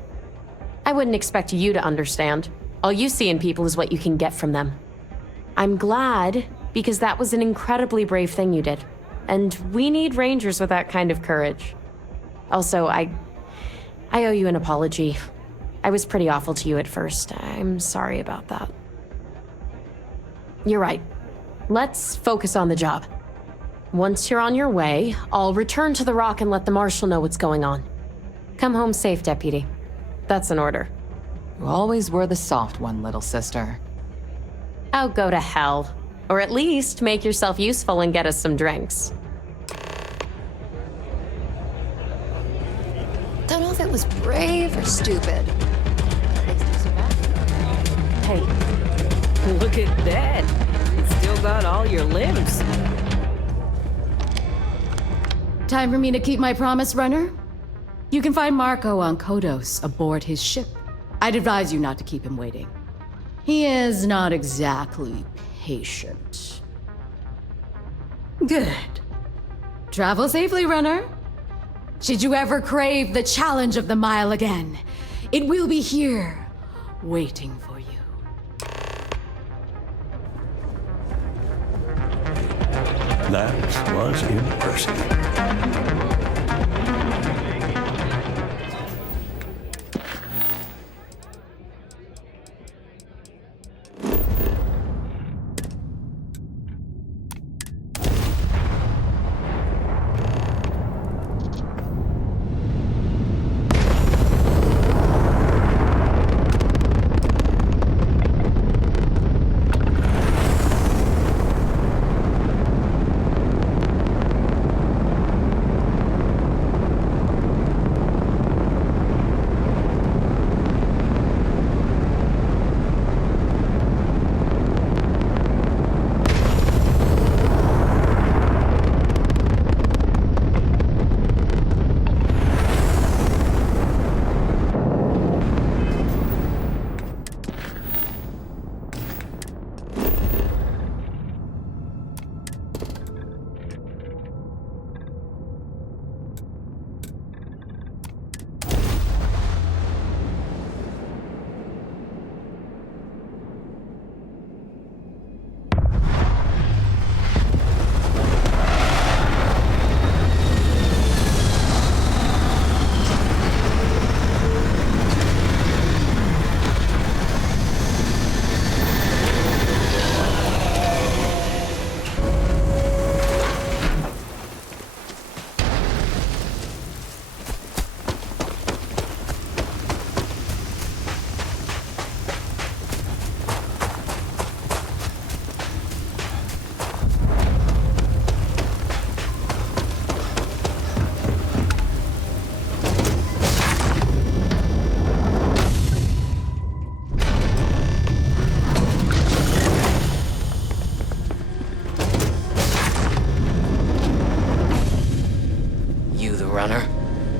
I wouldn't expect you to understand. All you see in people is what you can get from them. I'm glad, because that was an incredibly brave thing you did. And we need rangers with that kind of courage. Also, I owe you an apology. I was pretty awful to you at first. I'm sorry about that. You're right. Let's focus on the job. Once you're on your way, I'll return to the Rock and let the Marshal know what's going on. Come home safe, Deputy. That's an order. You always were the soft one, little sister. Oh, go to hell. Or at least make yourself useful and get us some drinks. Don't know if it was brave or stupid. Hey, look at that. You still got all your limbs. Time for me to keep my promise, Runner? You can find Marco on Kodos aboard his ship. I'd advise you not to keep him waiting. He is not exactly patient. Good. Travel safely, Runner. Should you ever crave the challenge of the mile again, it will be here, waiting for you. That was impressive.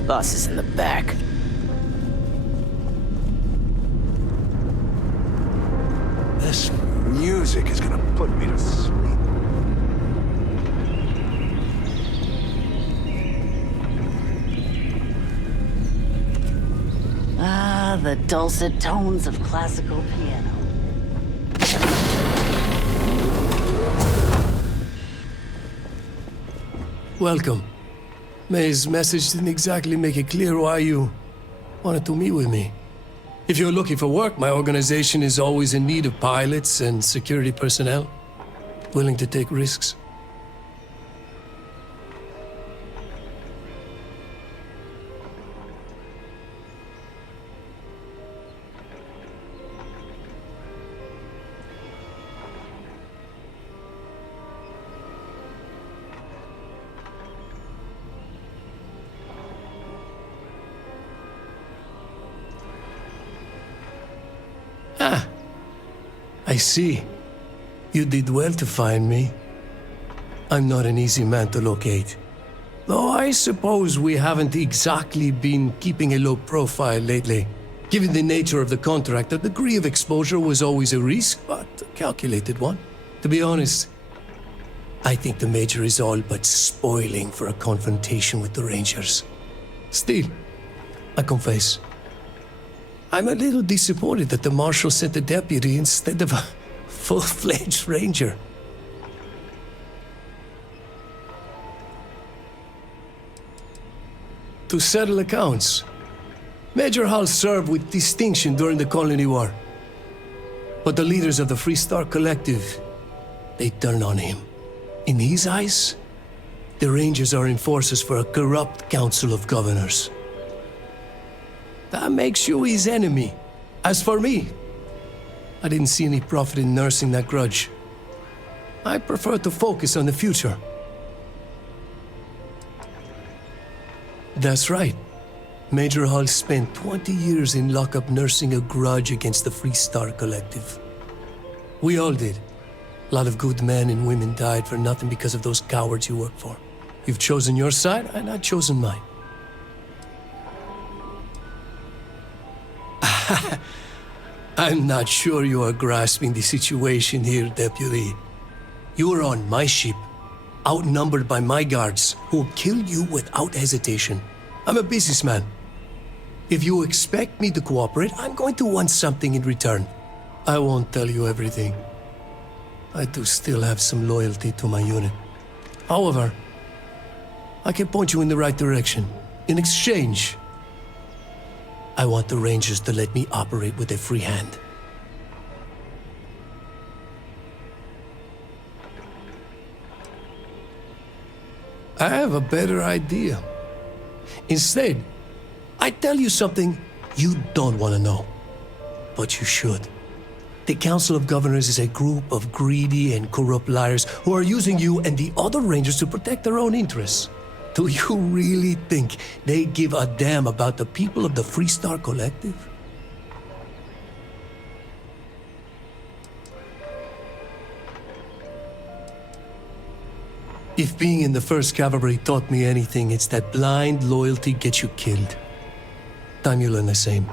Boss is in the back. This music is gonna put me to sleep. Ah, the dulcet tones of classical piano. welcome. May's message didn't exactly make it clear why you wanted to meet with me. If you're looking for work, my organization is always in need of pilots and security personnel, willing to take risks. I see. You did well to find me. I'm not an easy man to locate. Though I suppose we haven't exactly been keeping a low profile lately. Given the nature of the contract, a degree of exposure was always a risk, but a calculated one. To be honest, I think the Major is all but spoiling for a confrontation with the Rangers. Still, I confess, I'm a little disappointed that the Marshal sent a deputy instead of a full-fledged Ranger. To settle accounts, Major Hall served with distinction during the Colony War. But the leaders of the Free Star Collective, they turned on him. In his eyes, the Rangers are enforcers for a corrupt Council of Governors. That makes you his enemy. As for me, I didn't see any profit in nursing that grudge. I prefer to focus on the future. That's right. Major Hall spent 20 years in lockup nursing a grudge against the Free Star Collective. We all did. A lot of good men and women died for nothing because of those cowards you work for. You've chosen your side, and I've chosen mine. I'm not sure you are grasping the situation here, Deputy. You are on my ship, outnumbered by my guards, who will kill you without hesitation. I'm a businessman. If you expect me to cooperate, I'm going to want something in return. I won't tell you everything. I do still have some loyalty to my unit. However, I can point you in the right direction. In exchange, I want the Rangers to let me operate with a free hand. I have a better idea. Instead, I tell you something you don't want to know, but you should. The Council of Governors is a group of greedy and corrupt liars who are using you and the other Rangers to protect their own interests. Do you really think they give a damn about the people of the Free Star Collective? If being in the 1st Cavalry taught me anything, it's that blind loyalty gets you killed. Time you learn the same.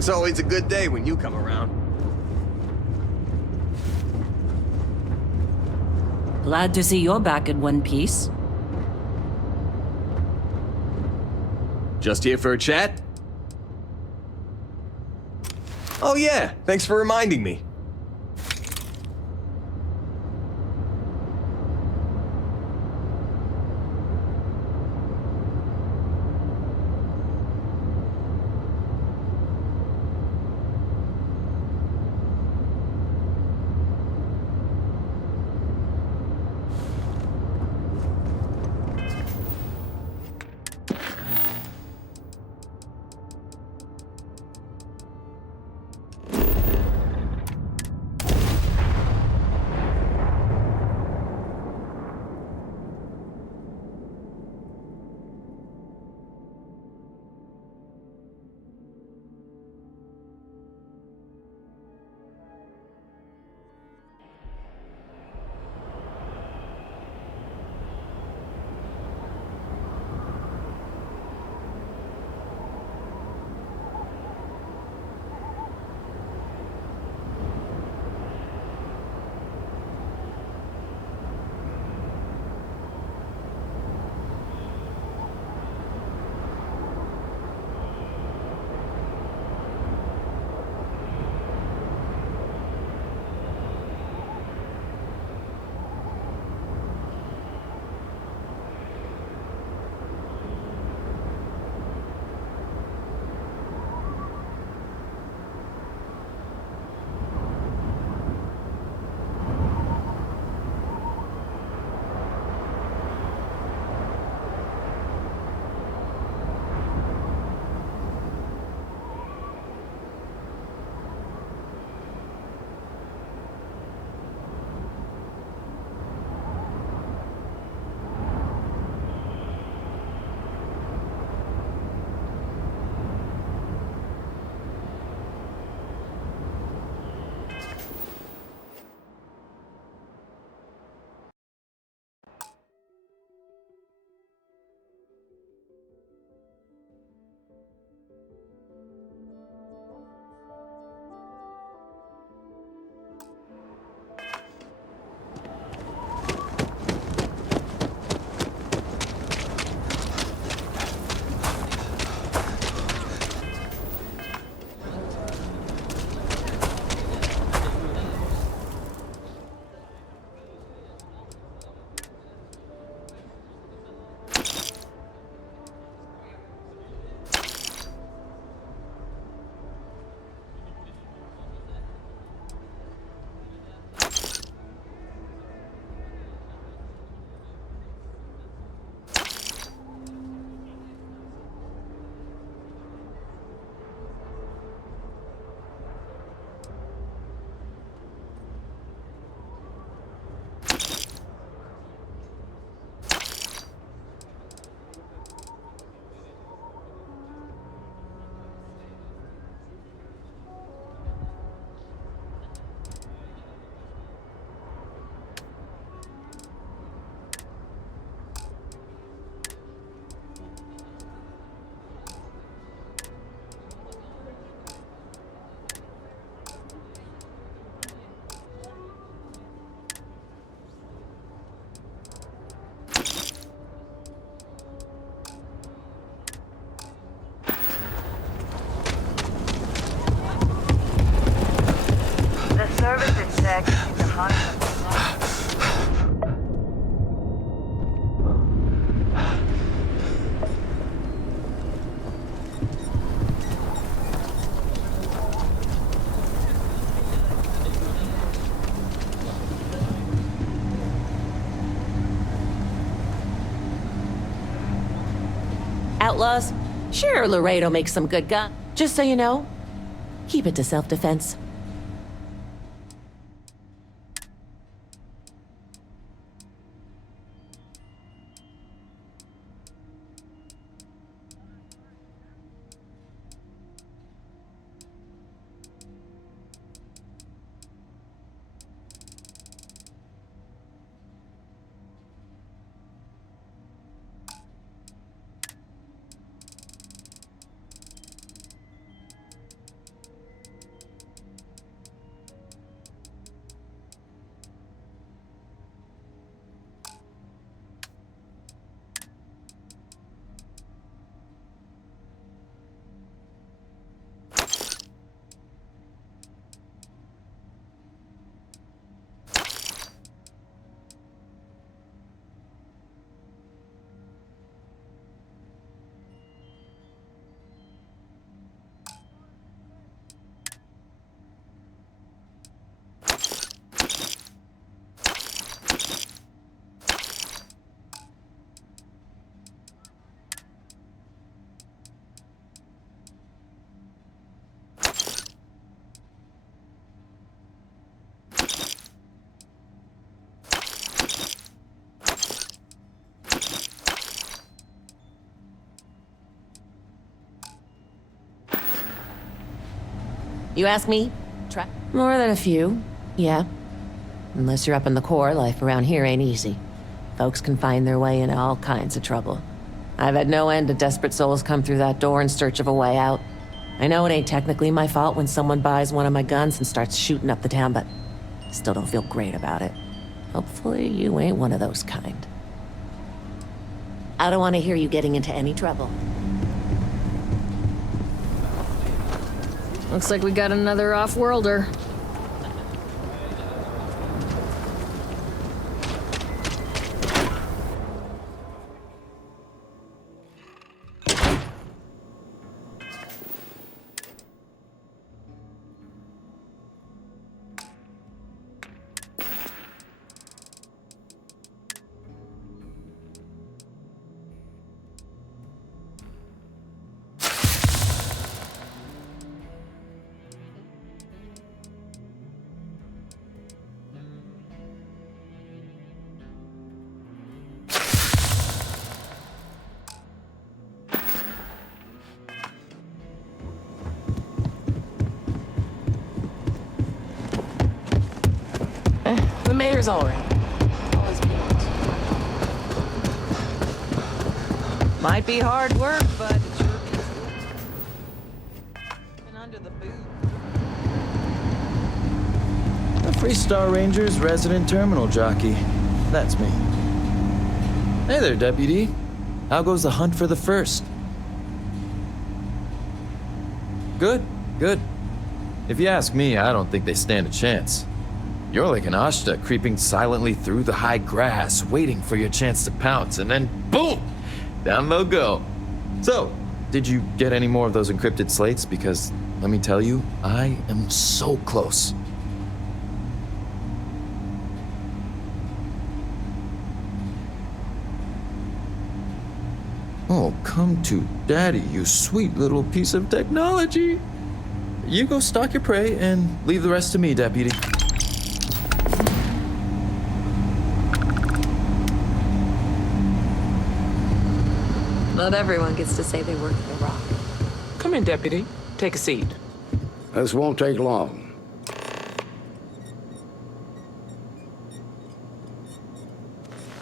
It's always a good day when you come around. Glad to see you're back in one piece. Just here for a chat? Oh yeah, thanks for reminding me. Outlaws? Sure, Laredo makes some good gun. Just so you know, keep it to self-defense. You ask me? More than a few, yeah. Unless you're up in the core, life around here ain't easy. Folks can find their way into all kinds of trouble. I've had no end of desperate souls come through that door in search of a way out. I know it ain't technically my fault when someone buys one of my guns and starts shooting up the town, but I still don't feel great about it. Hopefully you ain't one of those kind. I don't want to hear you getting into any trouble. Looks like we got another off-worlder. The mayor's all right. Might be hard work, but it sure beats been under the boot. A Freestar Ranger's resident terminal jockey. That's me. Hey there, Deputy. How goes the hunt for the first? Good, good. If you ask me, I don't think they stand a chance. You're like an Ashta creeping silently through the high grass, waiting for your chance to pounce, and then boom! Down they'll go. So, did you get any more of those encrypted slates? Because, let me tell you, I am so close. Oh, come to daddy, you sweet little piece of technology. You go stalk your prey and leave the rest to me, Deputy. Not everyone gets to say they work at the Rock. Come in, Deputy. Take a seat. This won't take long.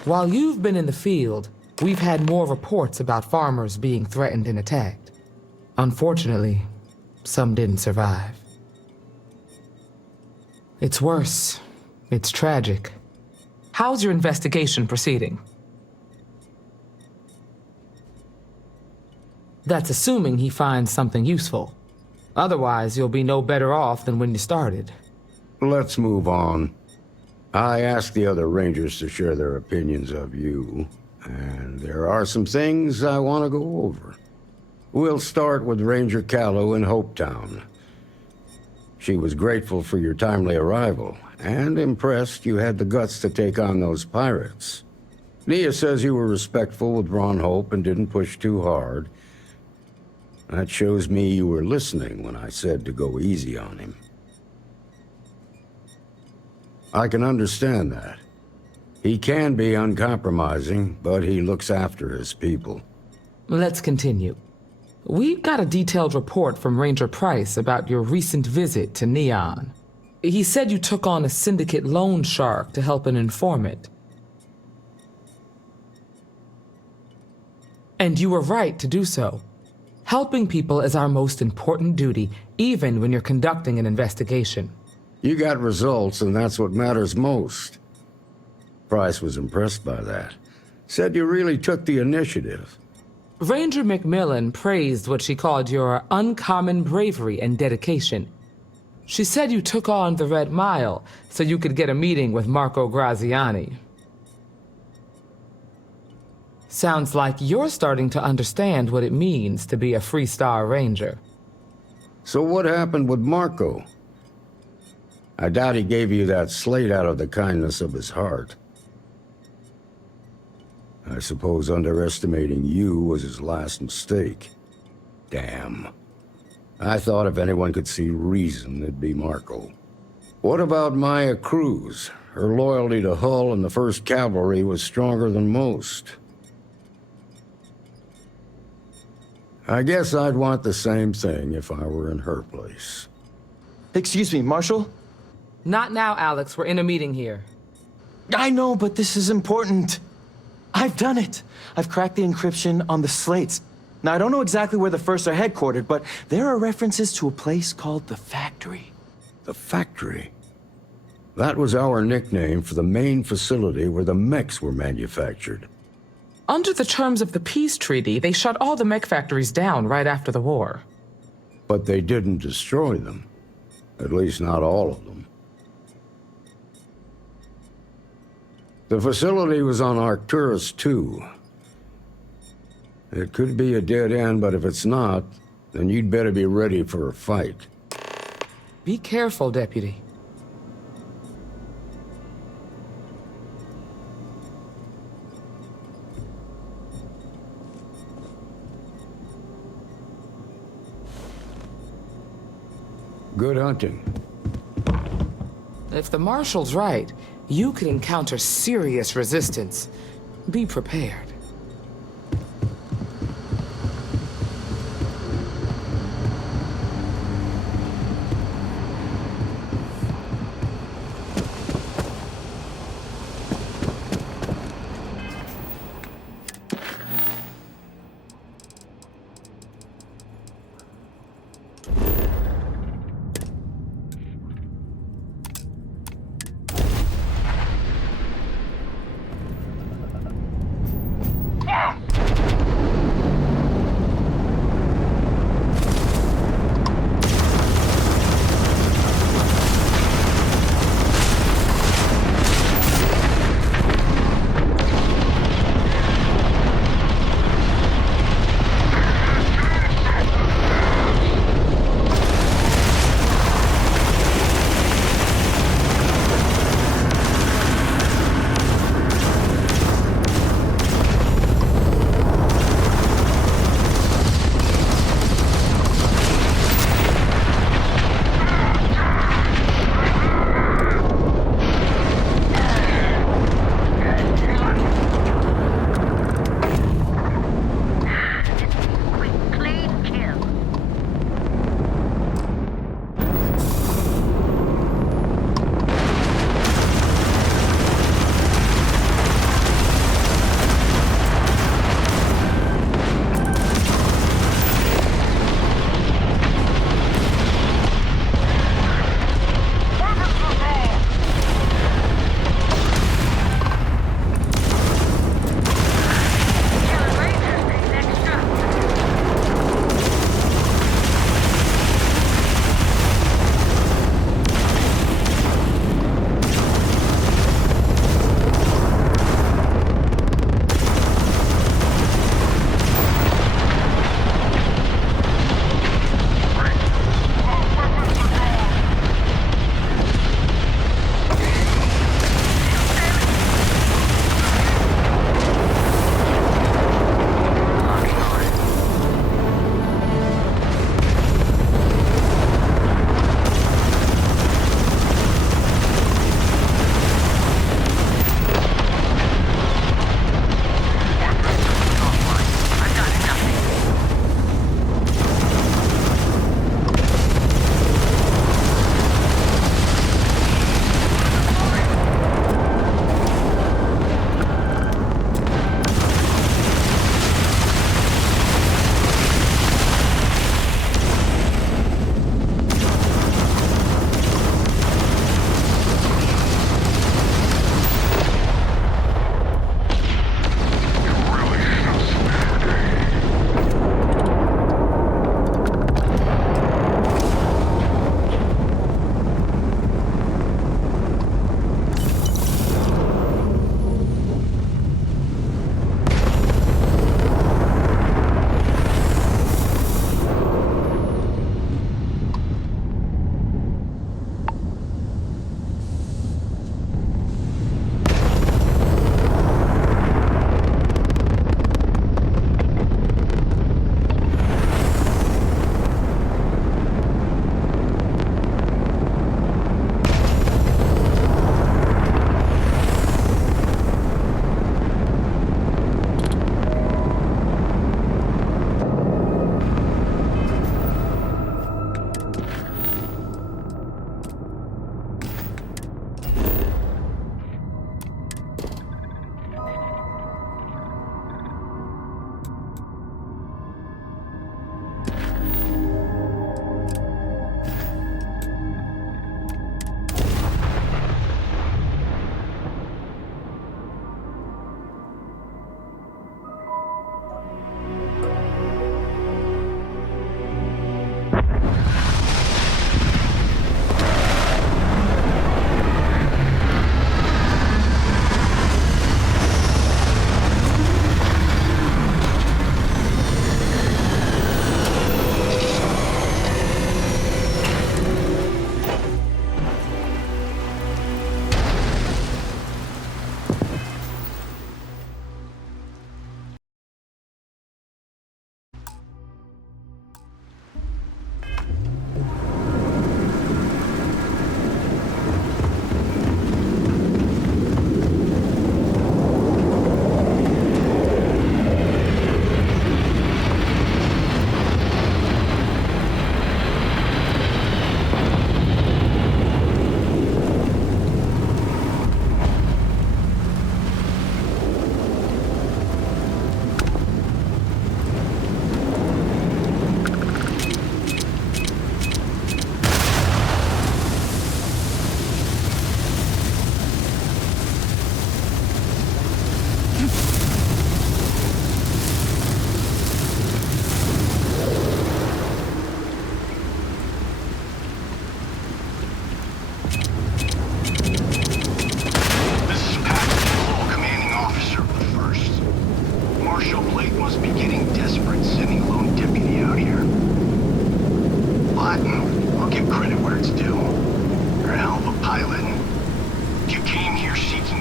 While you've been in the field, we've had more reports about farmers being threatened and attacked. Unfortunately, some didn't survive. It's worse. It's tragic. How's your investigation proceeding? That's assuming he finds something useful. Otherwise, you'll be no better off than when you started. Let's move on. I asked the other Rangers to share their opinions of you, and there are some things I want to go over. We'll start with Ranger Callow in Hopetown. She was grateful for your timely arrival, and impressed you had the guts to take on those pirates. Nia says you were respectful with Ron Hope and didn't push too hard. That shows me you were listening when I said to go easy on him. I can understand that. He can be uncompromising, but he looks after his people. Let's continue. We've got a detailed report from Ranger Price about your recent visit to Neon. He said you took on a syndicate loan shark to help an informant. And you were right to do so. Helping people is our most important duty, even when you're conducting an investigation. You got results, and that's what matters most. Price was impressed by that. Said you really took the initiative. Ranger McMillan praised what she called your uncommon bravery and dedication. She said you took on the Red Mile so you could get a meeting with Marco Graziani. Sounds like you're starting to understand what it means to be a Freestar Ranger. So what happened with Marco? I doubt he gave you that slate out of the kindness of his heart. I suppose underestimating you was his last mistake. Damn. I thought if anyone could see reason, it'd be Marco. What about Maya Cruz? Her loyalty to Hull and the 1st Cavalry was stronger than most. I guess I'd want the same thing if I were in her place. Excuse me, Marshal? Not now, Alex. We're in a meeting here. I know, but this is important. I've done it. I've cracked the encryption on the slates. Now, I don't know exactly where the First are headquartered, but there are references to a place called the Factory. The Factory? That was our nickname for the main facility where the mechs were manufactured. Under the terms of the peace treaty, they shut all the mech factories down right after the war. But they didn't destroy them. At least not all of them. The facility was on Arcturus 2. It could be a dead end, but if it's not, then you'd better be ready for a fight. Be careful, Deputy. Good hunting. If the Marshal's right, you could encounter serious resistance. Be prepared.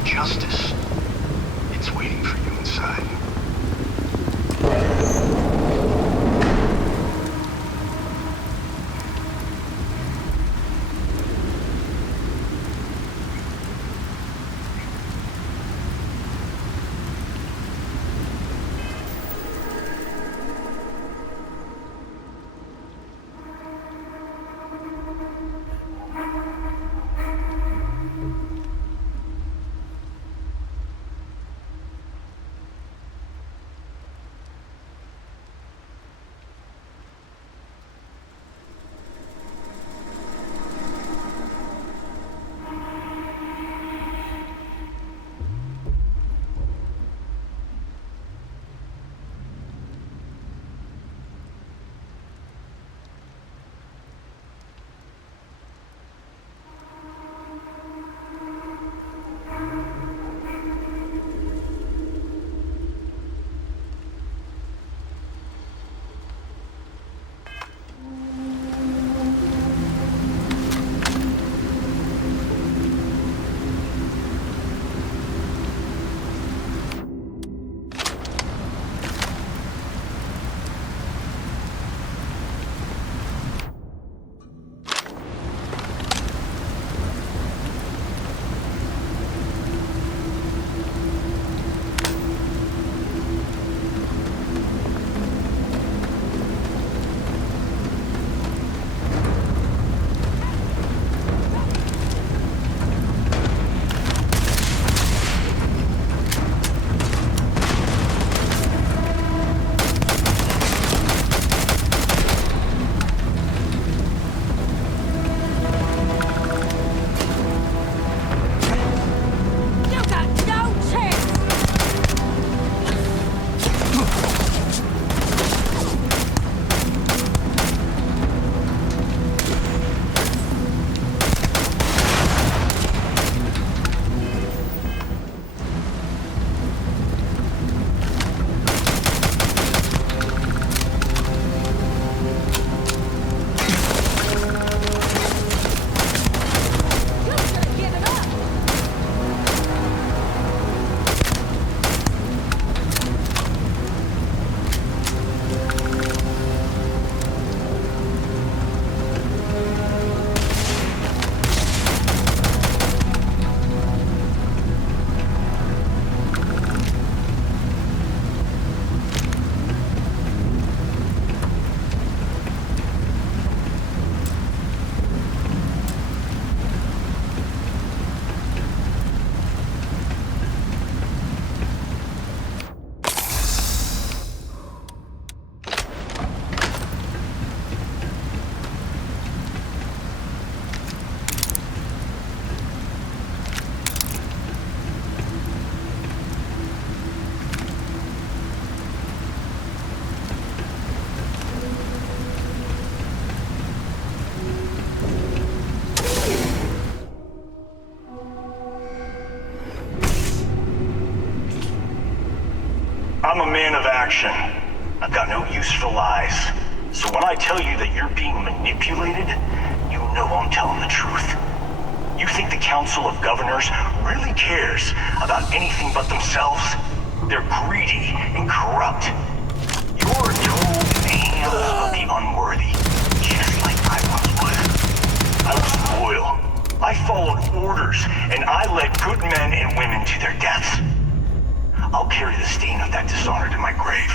justice. It's waiting for you inside. I'm a man of action. I've got no use for lies. So when I tell you that you're being manipulated, you know I'm telling the truth. You think the Council of Governors really cares about anything but themselves? They're greedy and corrupt. You're a tool in the hands of the unworthy, just like I once was. I was loyal. I followed orders, and I led good men and women to their deaths. I'll carry the stain of that dishonor to my grave.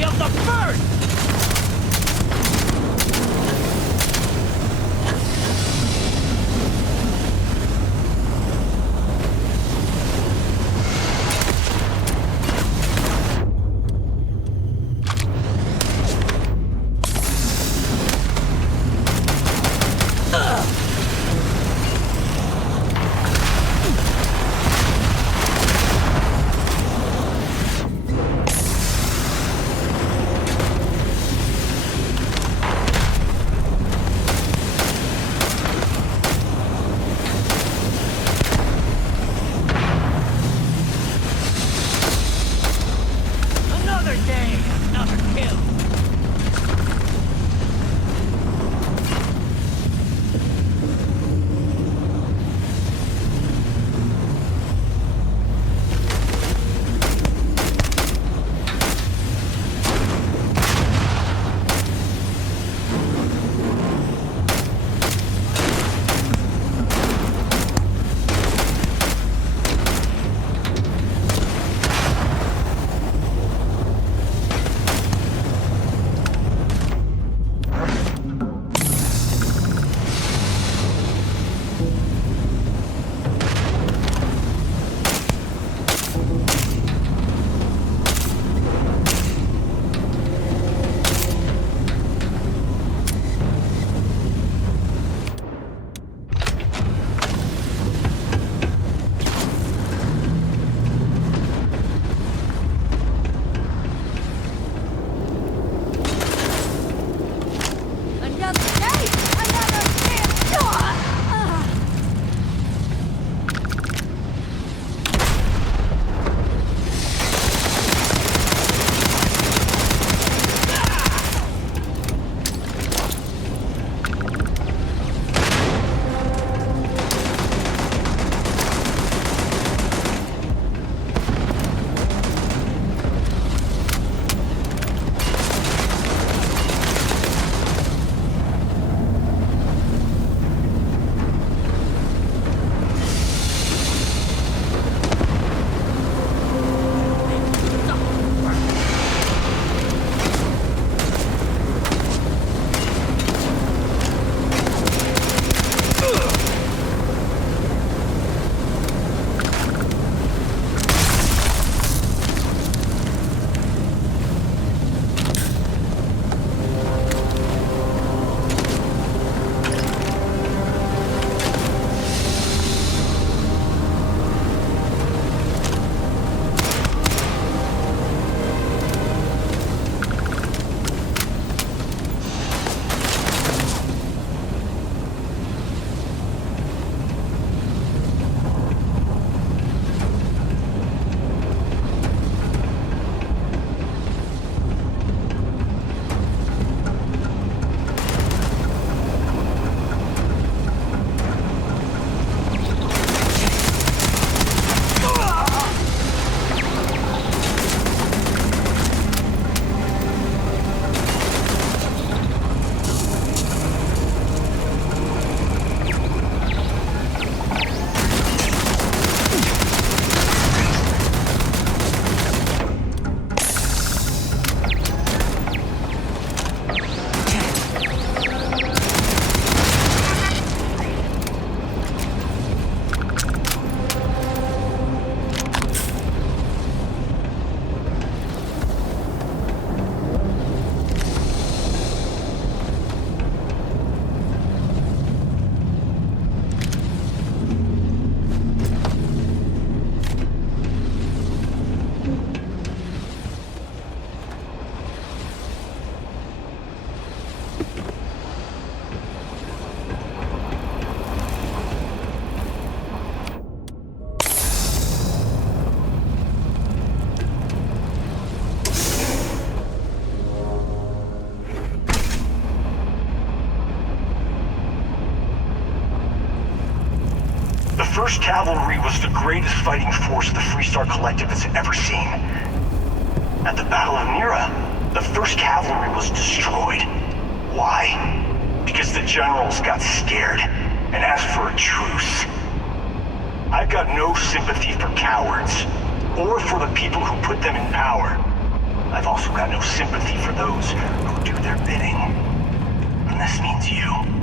glory of the first! Another day, another kill. Another day, another chance. The 1st Cavalry was the greatest fighting force the Freestar Collective has ever seen. At the Battle of Nira, the 1st Cavalry was destroyed. Why? Because the generals got scared and asked for a truce. I've got no sympathy for cowards, or for the people who put them in power. I've also got no sympathy for those who do their bidding. And this means you.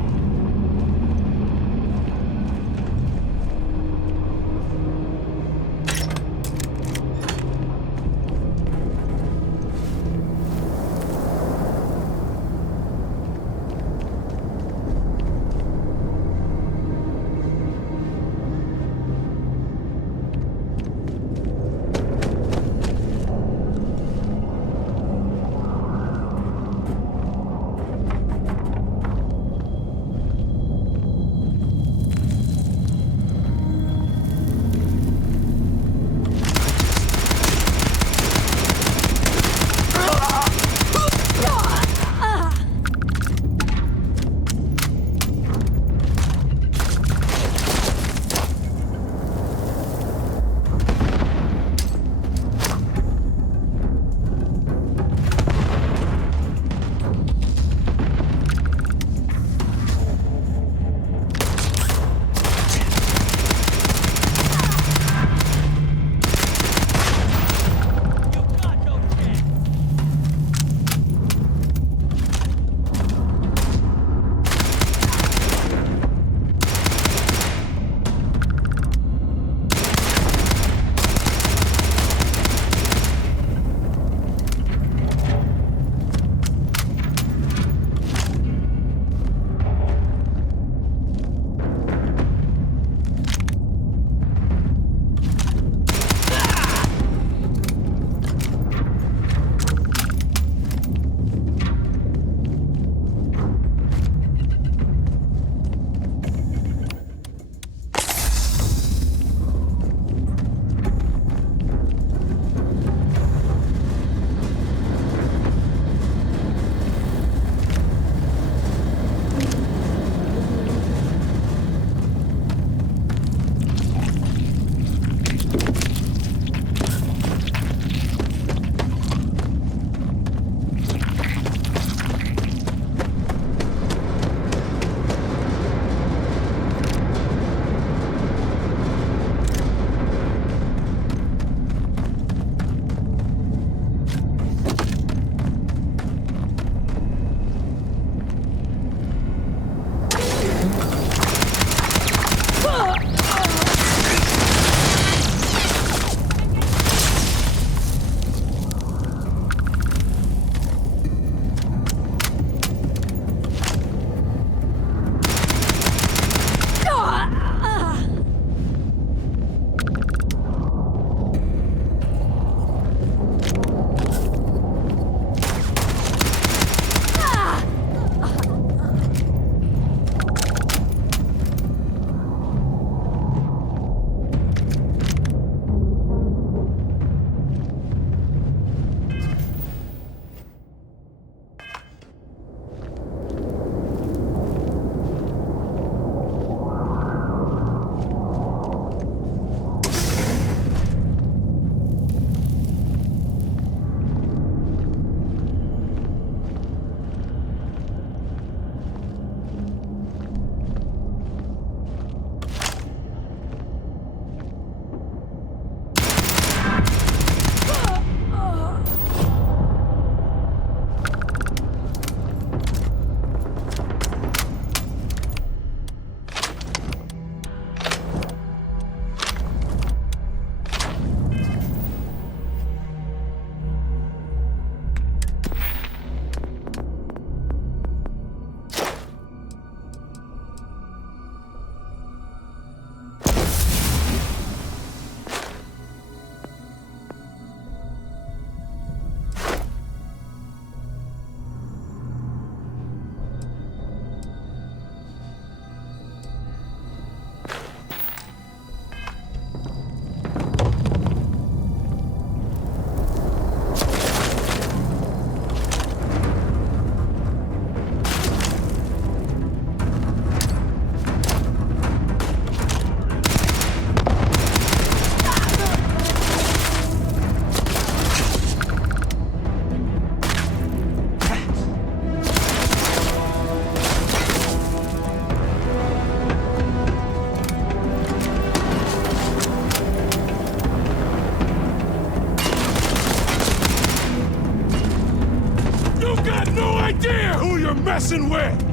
no idea who you're messing with!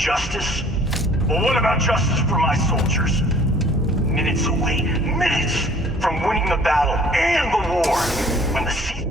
Justice? Well, what about justice for my soldiers? Minutes away, minutes from winning the battle and the war. When the sea...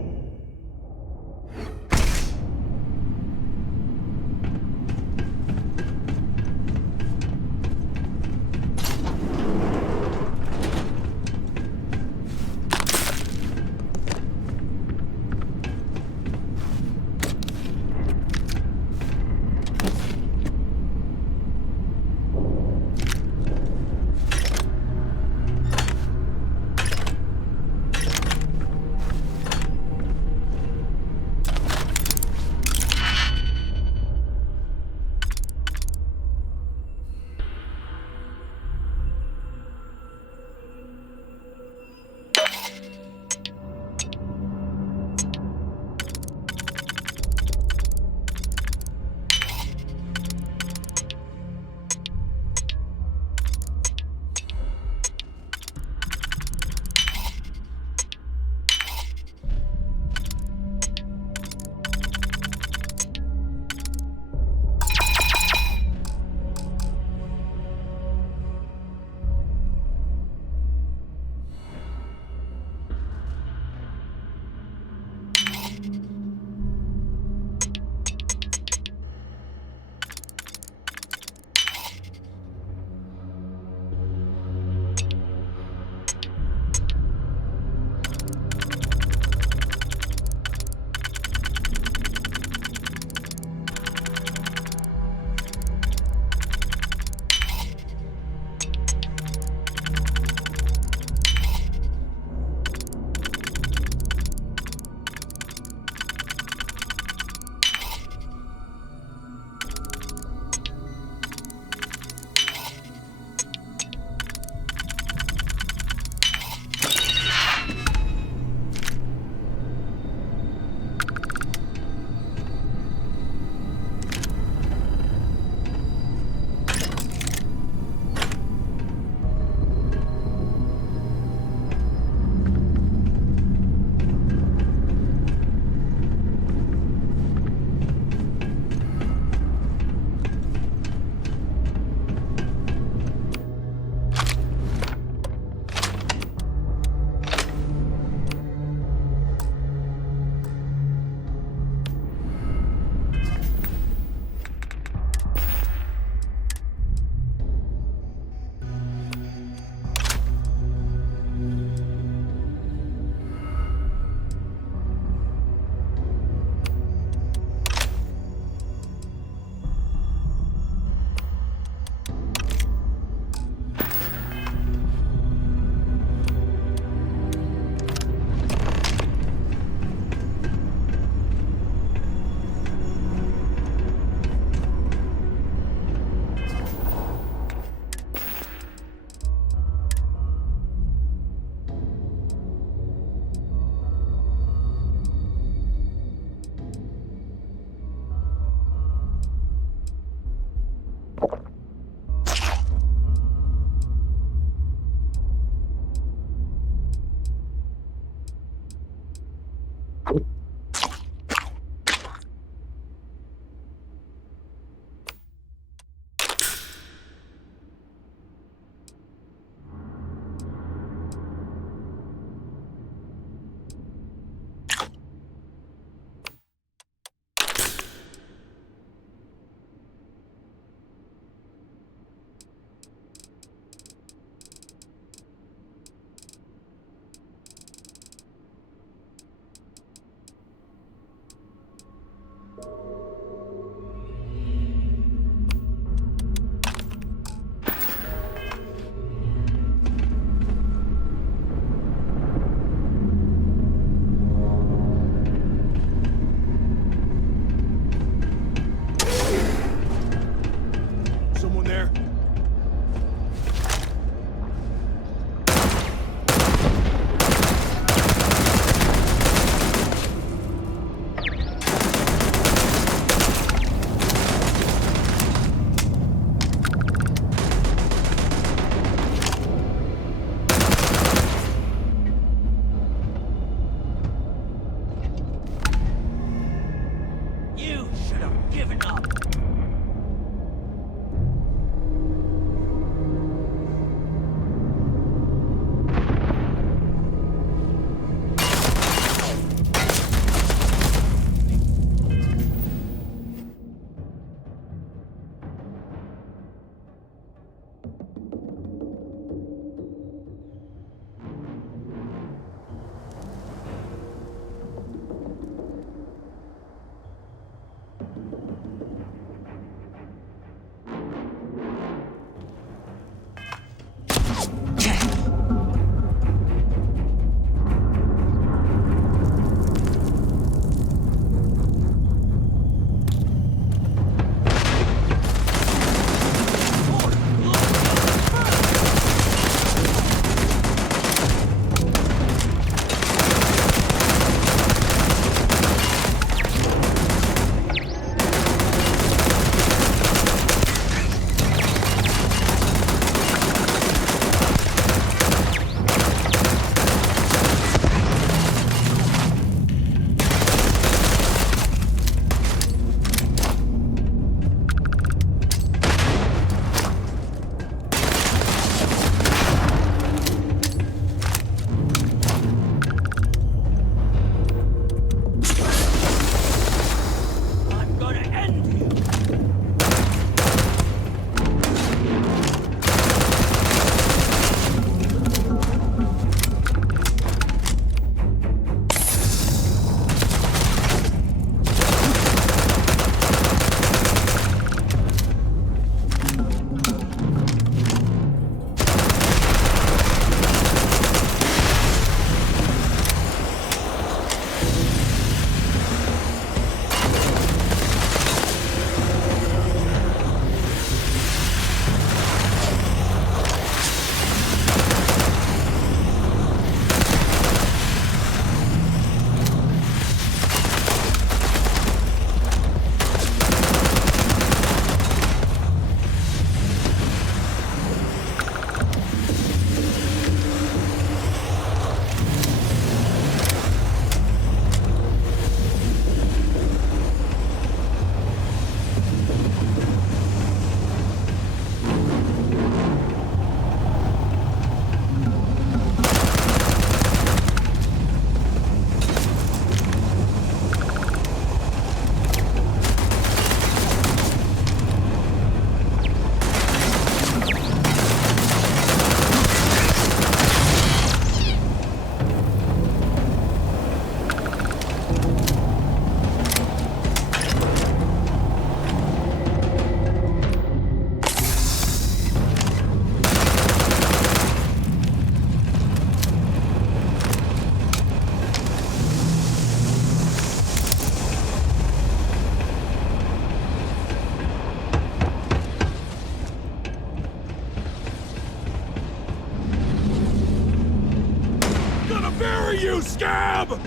job!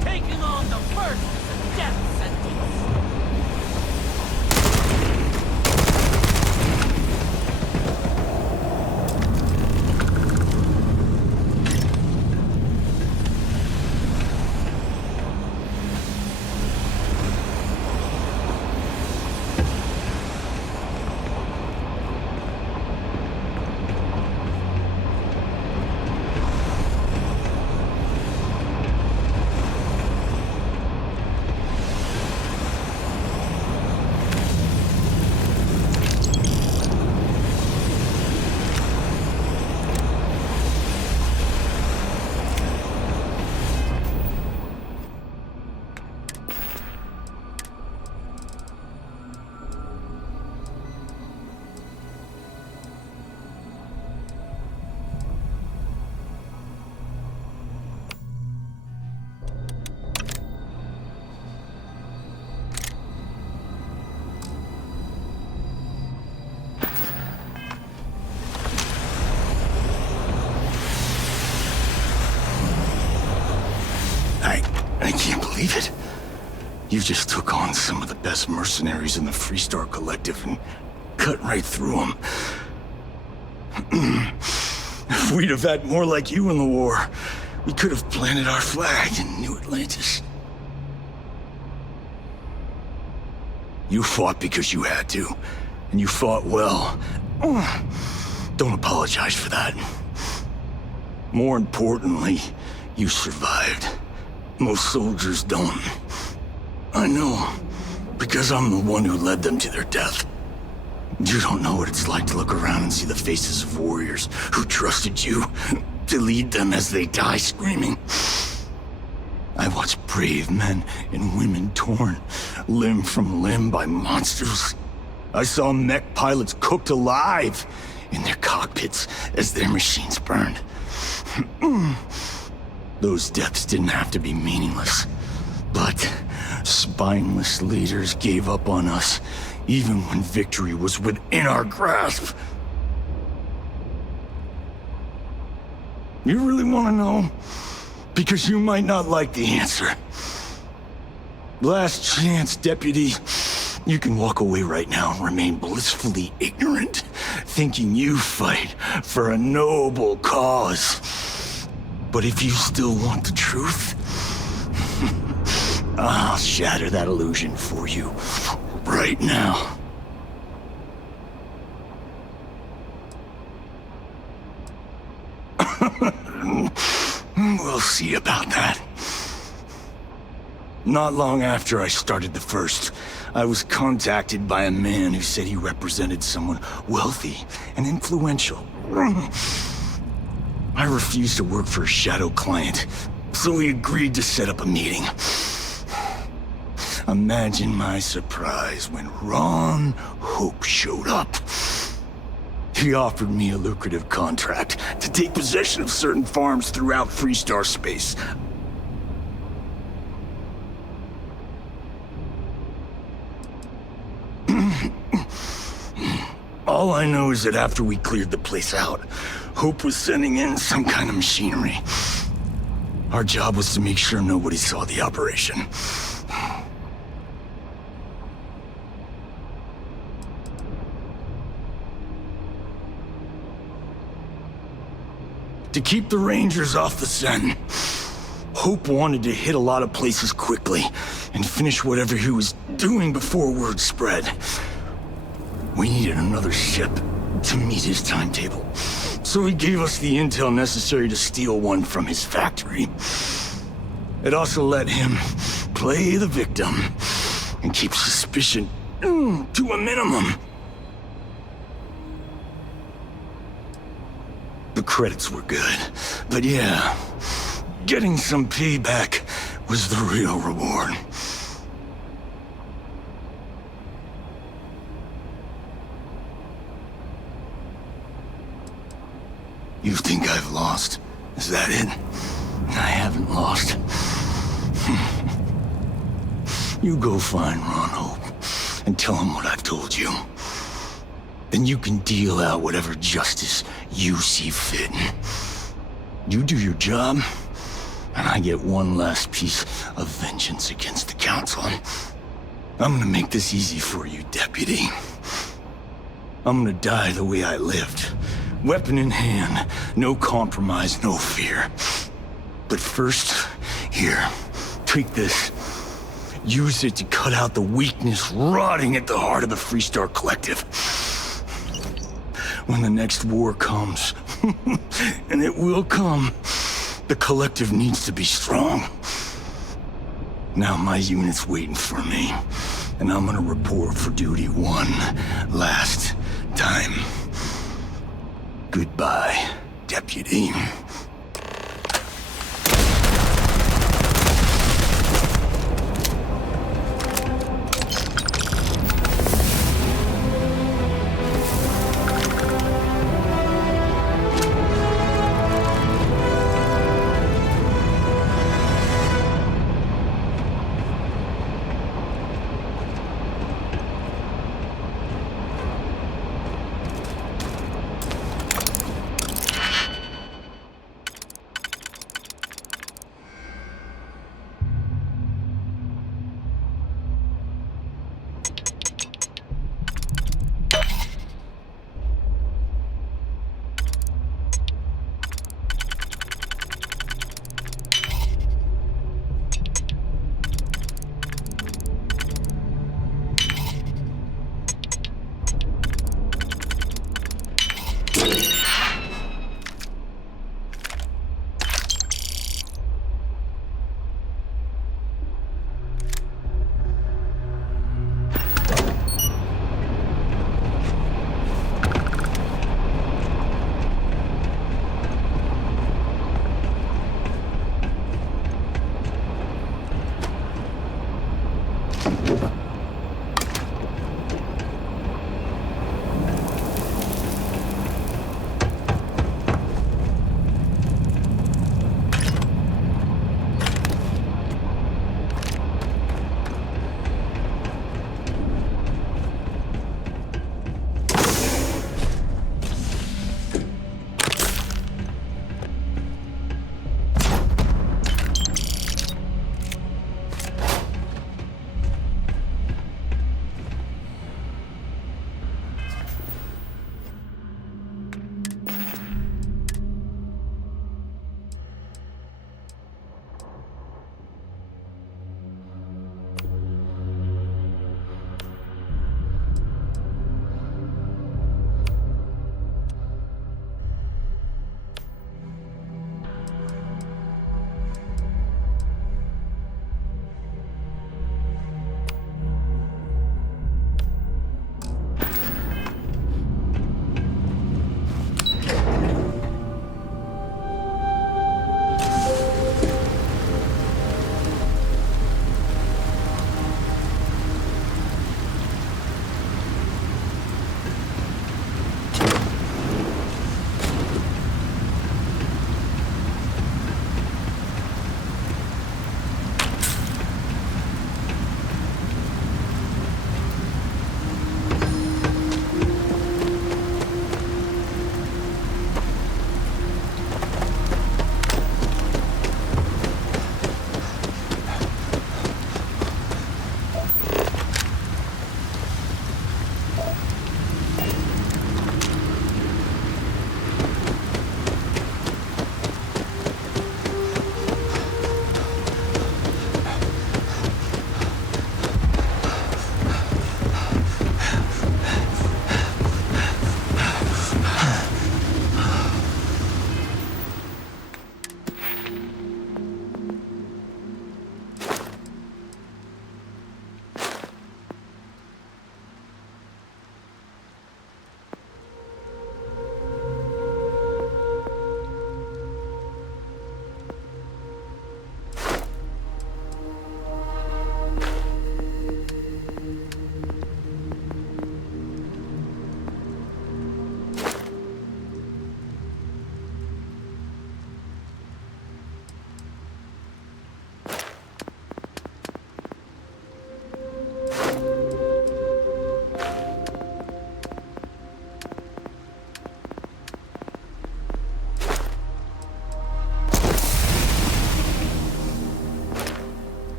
Taking on the first is a death sentence. I can't believe it. You just took on some of the best mercenaries in the Freestar Collective and cut right through them. If we'd have had more like you in the war, we could have planted our flag in New Atlantis. You fought because you had to, and you fought well. Don't apologize for that. More importantly, you survived. Most soldiers don't. I know, because I'm the one who led them to their death. You don't know what it's like to look around and see the faces of warriors who trusted you to lead them as they die screaming. I watched brave men and women torn limb from limb by monsters. I saw mech pilots cooked alive in their cockpits as their machines burned. Those deaths didn't have to be meaningless, but spineless leaders gave up on us even when victory was within our grasp. You really want to know? Because you might not like the answer. Last chance, Deputy. You can walk away right now and remain blissfully ignorant, thinking you fight for a noble cause. But if you still want the truth, I'll shatter that illusion for you right now. We'll see about that. Not long after I started the First, I was contacted by a man who said he represented someone wealthy and influential. I refused to work for a shadow client, so he agreed to set up a meeting. Imagine my surprise when Ron Hope showed up. He offered me a lucrative contract to take possession of certain farms throughout Freestar space. All I know is that after we cleared the place out, Hope was sending in some kind of machinery. Our job was to make sure nobody saw the operation. to keep the Rangers off the scent. Hope wanted to hit a lot of places quickly and finish whatever he was doing before word spread. We needed another ship to meet his timetable, so he gave us the intel necessary to steal one from his factory. It also let him play the victim and keep suspicion to a minimum. The credits were good, but yeah, getting some payback was the real reward. You think I've lost? Is that it? I haven't lost. You go find Ron Hope and tell him what I've told you. Then you can deal out whatever justice you see fit. You do your job, and I get one last piece of vengeance against the Council. I'm gonna make this easy for you, Deputy. I'm gonna die the way I lived. Weapon in hand, no compromise, no fear. But first, here, take this. Use it to cut out the weakness rotting at the heart of the Freestar Collective. When the next war comes, and it will come, the Collective needs to be strong. Now my unit's waiting for me, and I'm gonna report for duty one last time. Goodbye, Deputy.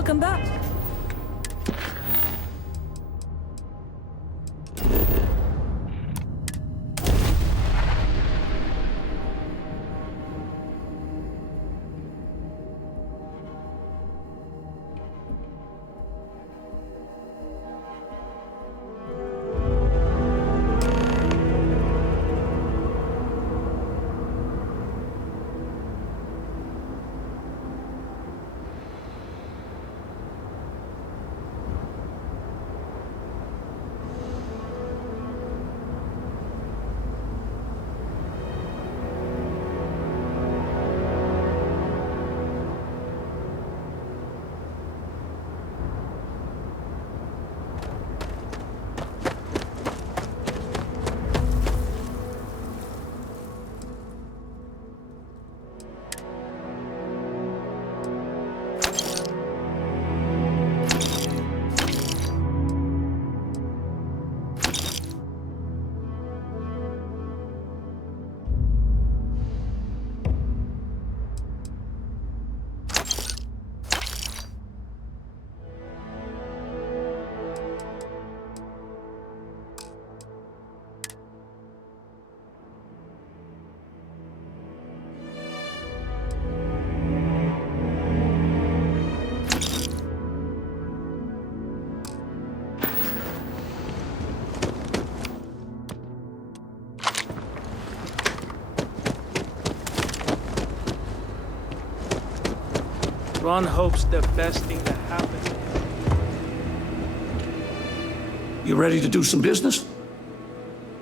Welcome back. Ron hopes the best thing that happens. You ready to do some business?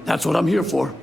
That's what I'm here for.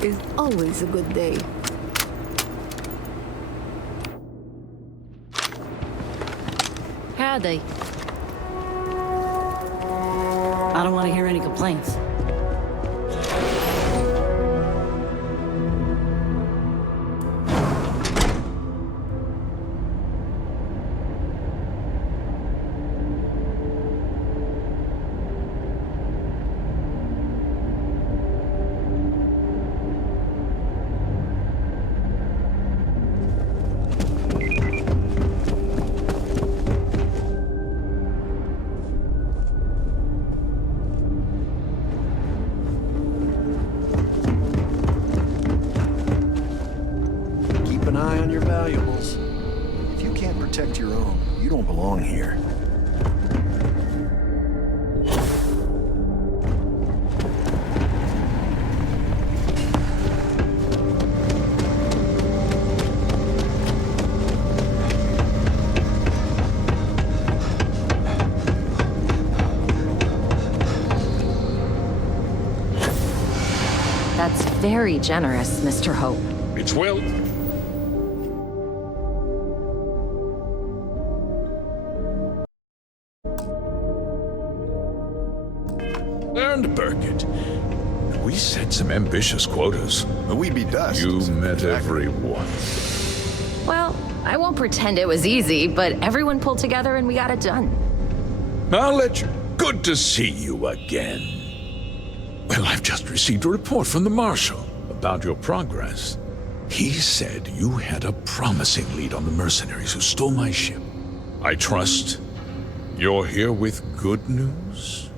Is always a good day. Howdy. I don't want to hear any complaints. very generous, Mr. Hope. It's well. And Burkett, we set some ambitious quotas. We'd be dust. You met everyone. Well, I won't pretend it was easy, but everyone pulled together and we got it done. I'll let you. Good to see you again. Well, I've just received a report from the Marshal about your progress. He said you had a promising lead on the mercenaries who stole my ship. I trust you're here with good news?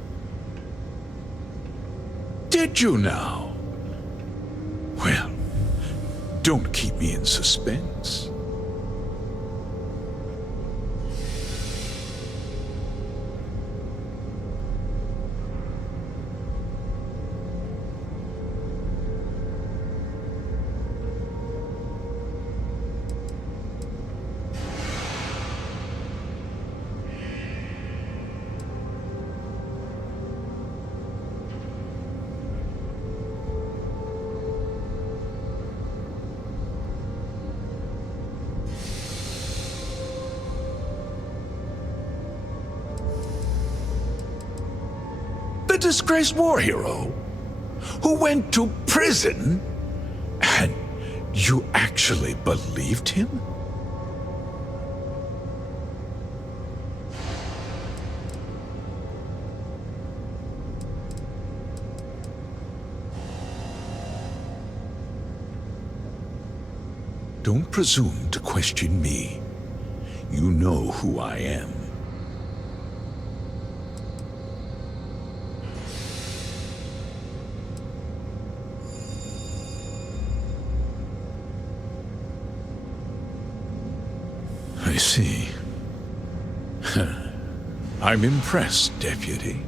Did you now? Well, don't keep me in suspense. The disgraced war hero who went to prison, and you actually believed him? Don't presume to question me. You know who I am. I see. I'm impressed, Deputy.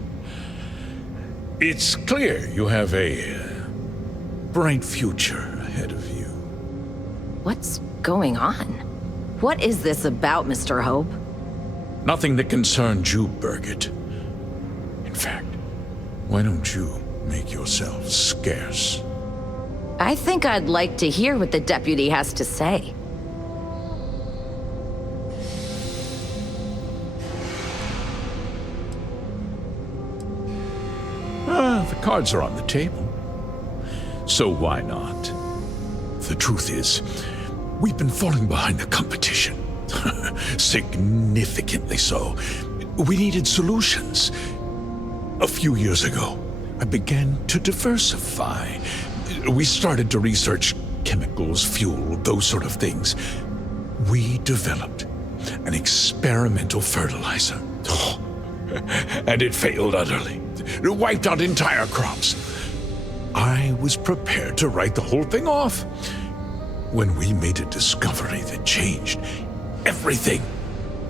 It's clear you have a bright future ahead of you. What's going on? What is this about, Mr. Hope? Nothing that concerns you, Burkett. In fact, why don't you make yourself scarce? I think I'd like to hear what the deputy has to say. The cards are on the table. So why not? The truth is, we've been falling behind the competition. Significantly so. We needed solutions. A few years ago, I began to diversify. We started to research chemicals, fuel, those sort of things. We developed an experimental fertilizer. And it failed utterly. It wiped out entire crops. I was prepared to write the whole thing off when we made a discovery that changed everything.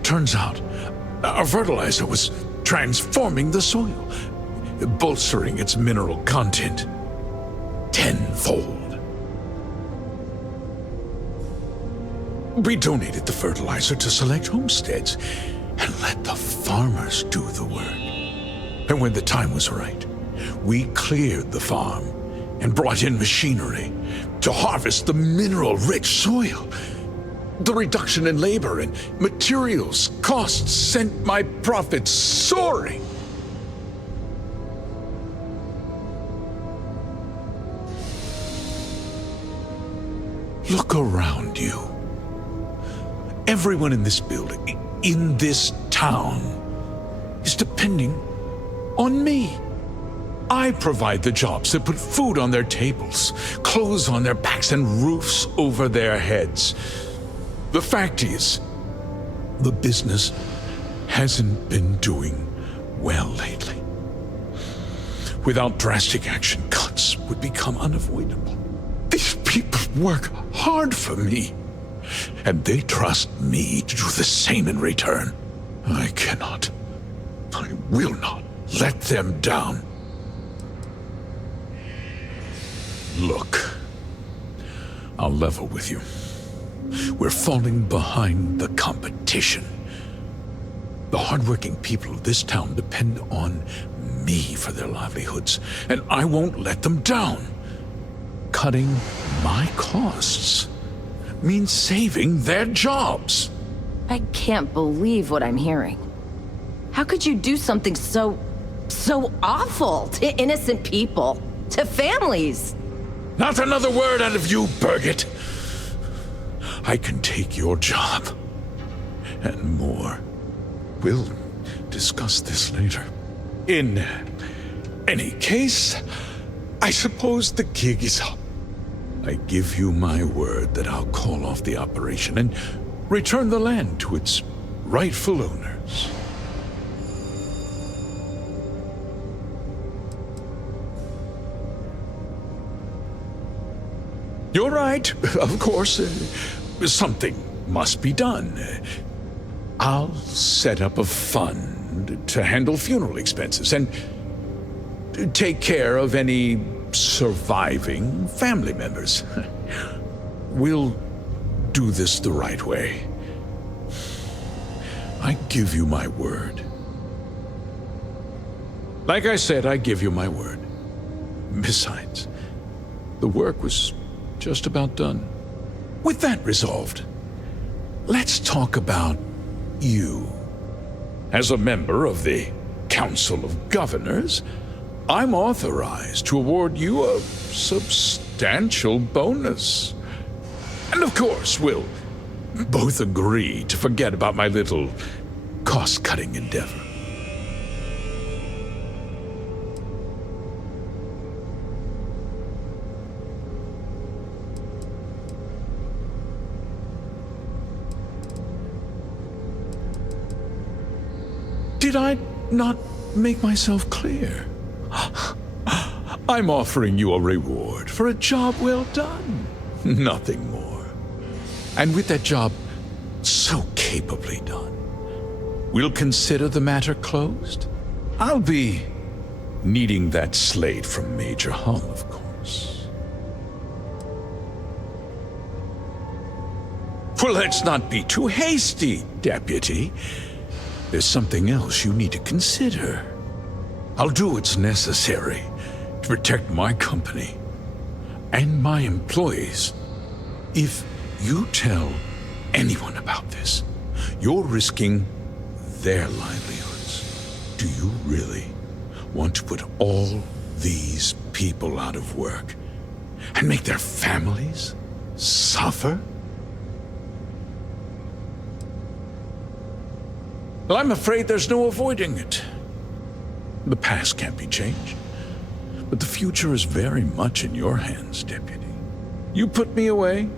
Turns out, our fertilizer was transforming the soil, bolstering its mineral content tenfold. We donated the fertilizer to select homesteads and let the farmers do the work. And when the time was right, we cleared the farm and brought in machinery to harvest the mineral-rich soil. The reduction in labor and materials costs sent my profits soaring. Look around you. Everyone in this building, in this town, is depending on me. I provide the jobs that put food on their tables, clothes on their backs, and roofs over their heads. The fact is, the business hasn't been doing well lately. Without drastic action, cuts would become unavoidable. These people work hard for me, and they trust me to do the same in return. I cannot, I will not let them down. Look, I'll level with you. We're falling behind the competition. The hardworking people of this town depend on me for their livelihoods, and I won't let them down. cutting my costs means saving their jobs. I can't believe what I'm hearing. How could you do something so awful to innocent people, to families? Not another word out of you, Birgit. I can take your job. And more. We'll discuss this later. In any case, I suppose the gig is up. I give you my word that I'll call off the operation and return the land to its rightful owners. You're right, of course. Something must be done. I'll set up a fund to handle funeral expenses and take care of any surviving family members. We'll do this the right way. I give you my word. Like I said, I give you my word. Besides, the work was just about done. With that resolved, let's talk about you. As a member of the Council of Governors, I'm authorized to award you a substantial bonus. And of course, we'll both agree to forget about my little cost-cutting endeavor. Did I not make myself clear? I'm offering you a reward for a job well done. Nothing more. And with that job so capably done, we'll consider the matter closed. I'll be needing that slate from Major Hum, of course. Well, let's not be too hasty, Deputy. There's something else you need to consider. I'll do what's necessary to protect my company and my employees. If you tell anyone about this, you're risking their livelihoods. Do you really want to put all these people out of work and make their families suffer? Well, I'm afraid there's no avoiding it. The past can't be changed, but the future is very much in your hands, Deputy. You put me away,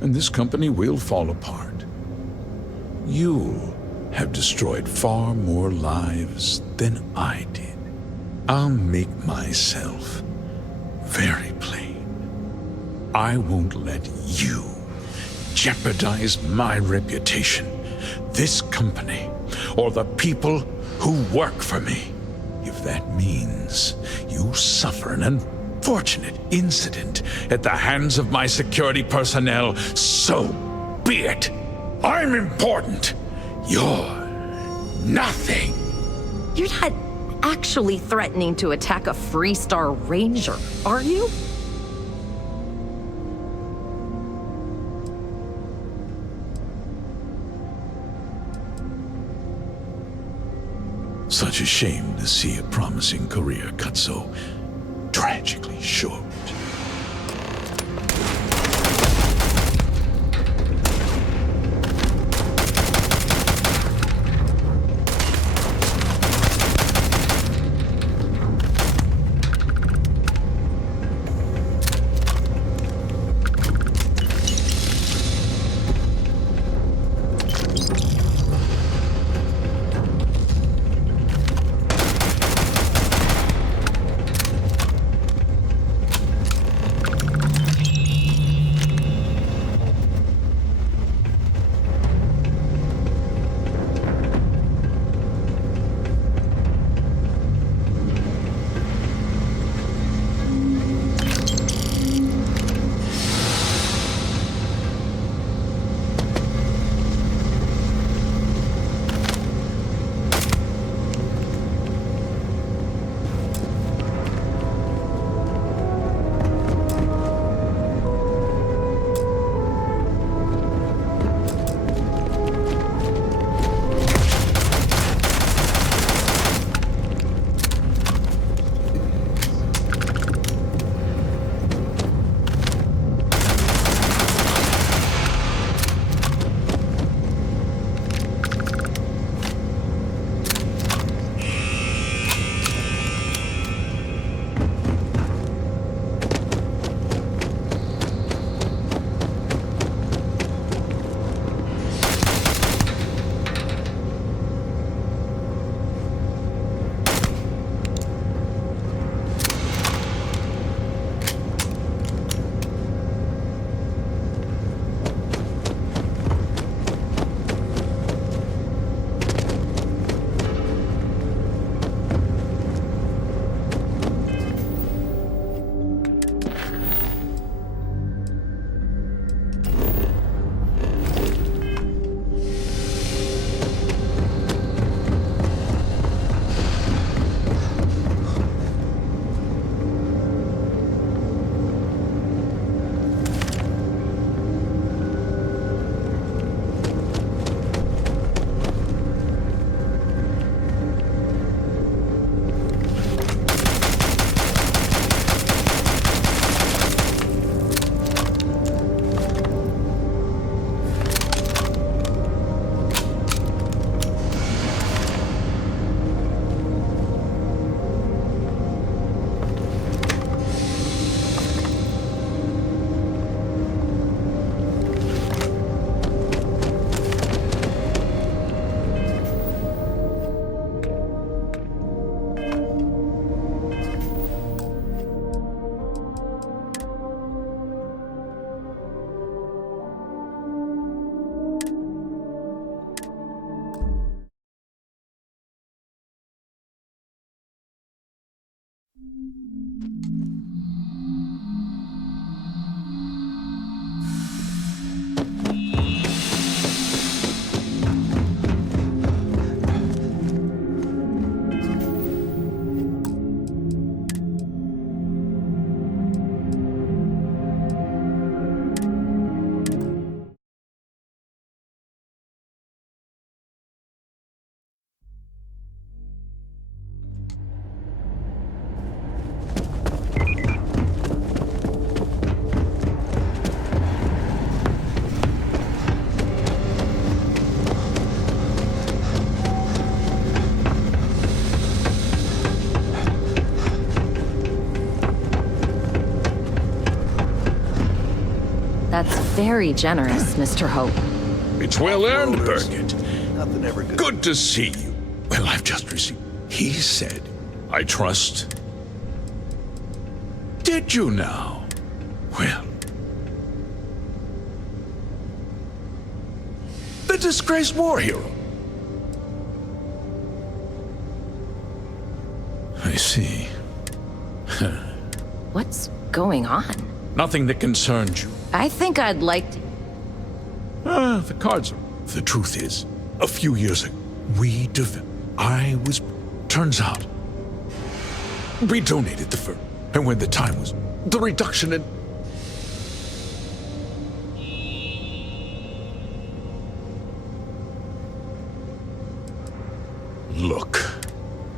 and this company will fall apart. You'll have destroyed far more lives than I did. I'll make myself very plain. I won't let you jeopardize my reputation, this company, or the people who work for me. If that means you suffer an unfortunate incident at the hands of my security personnel, so be it. I'm important. You're nothing. You're not actually threatening to attack a Freestar Ranger, are you? Such a shame to see a promising career cut so tragically short. That's very generous, Mr. Hope. It's well earned, Birgit. Nothing ever good. Good to see you. Well, I've just received. He said, I trust. Did you now? Well. The disgraced war hero. I see. What's going on? Nothing that concerns you. I think I'd like to... The cards are... The truth is, a few years ago, Turns out, we donated the fur. And when the time was... The reduction in... Look.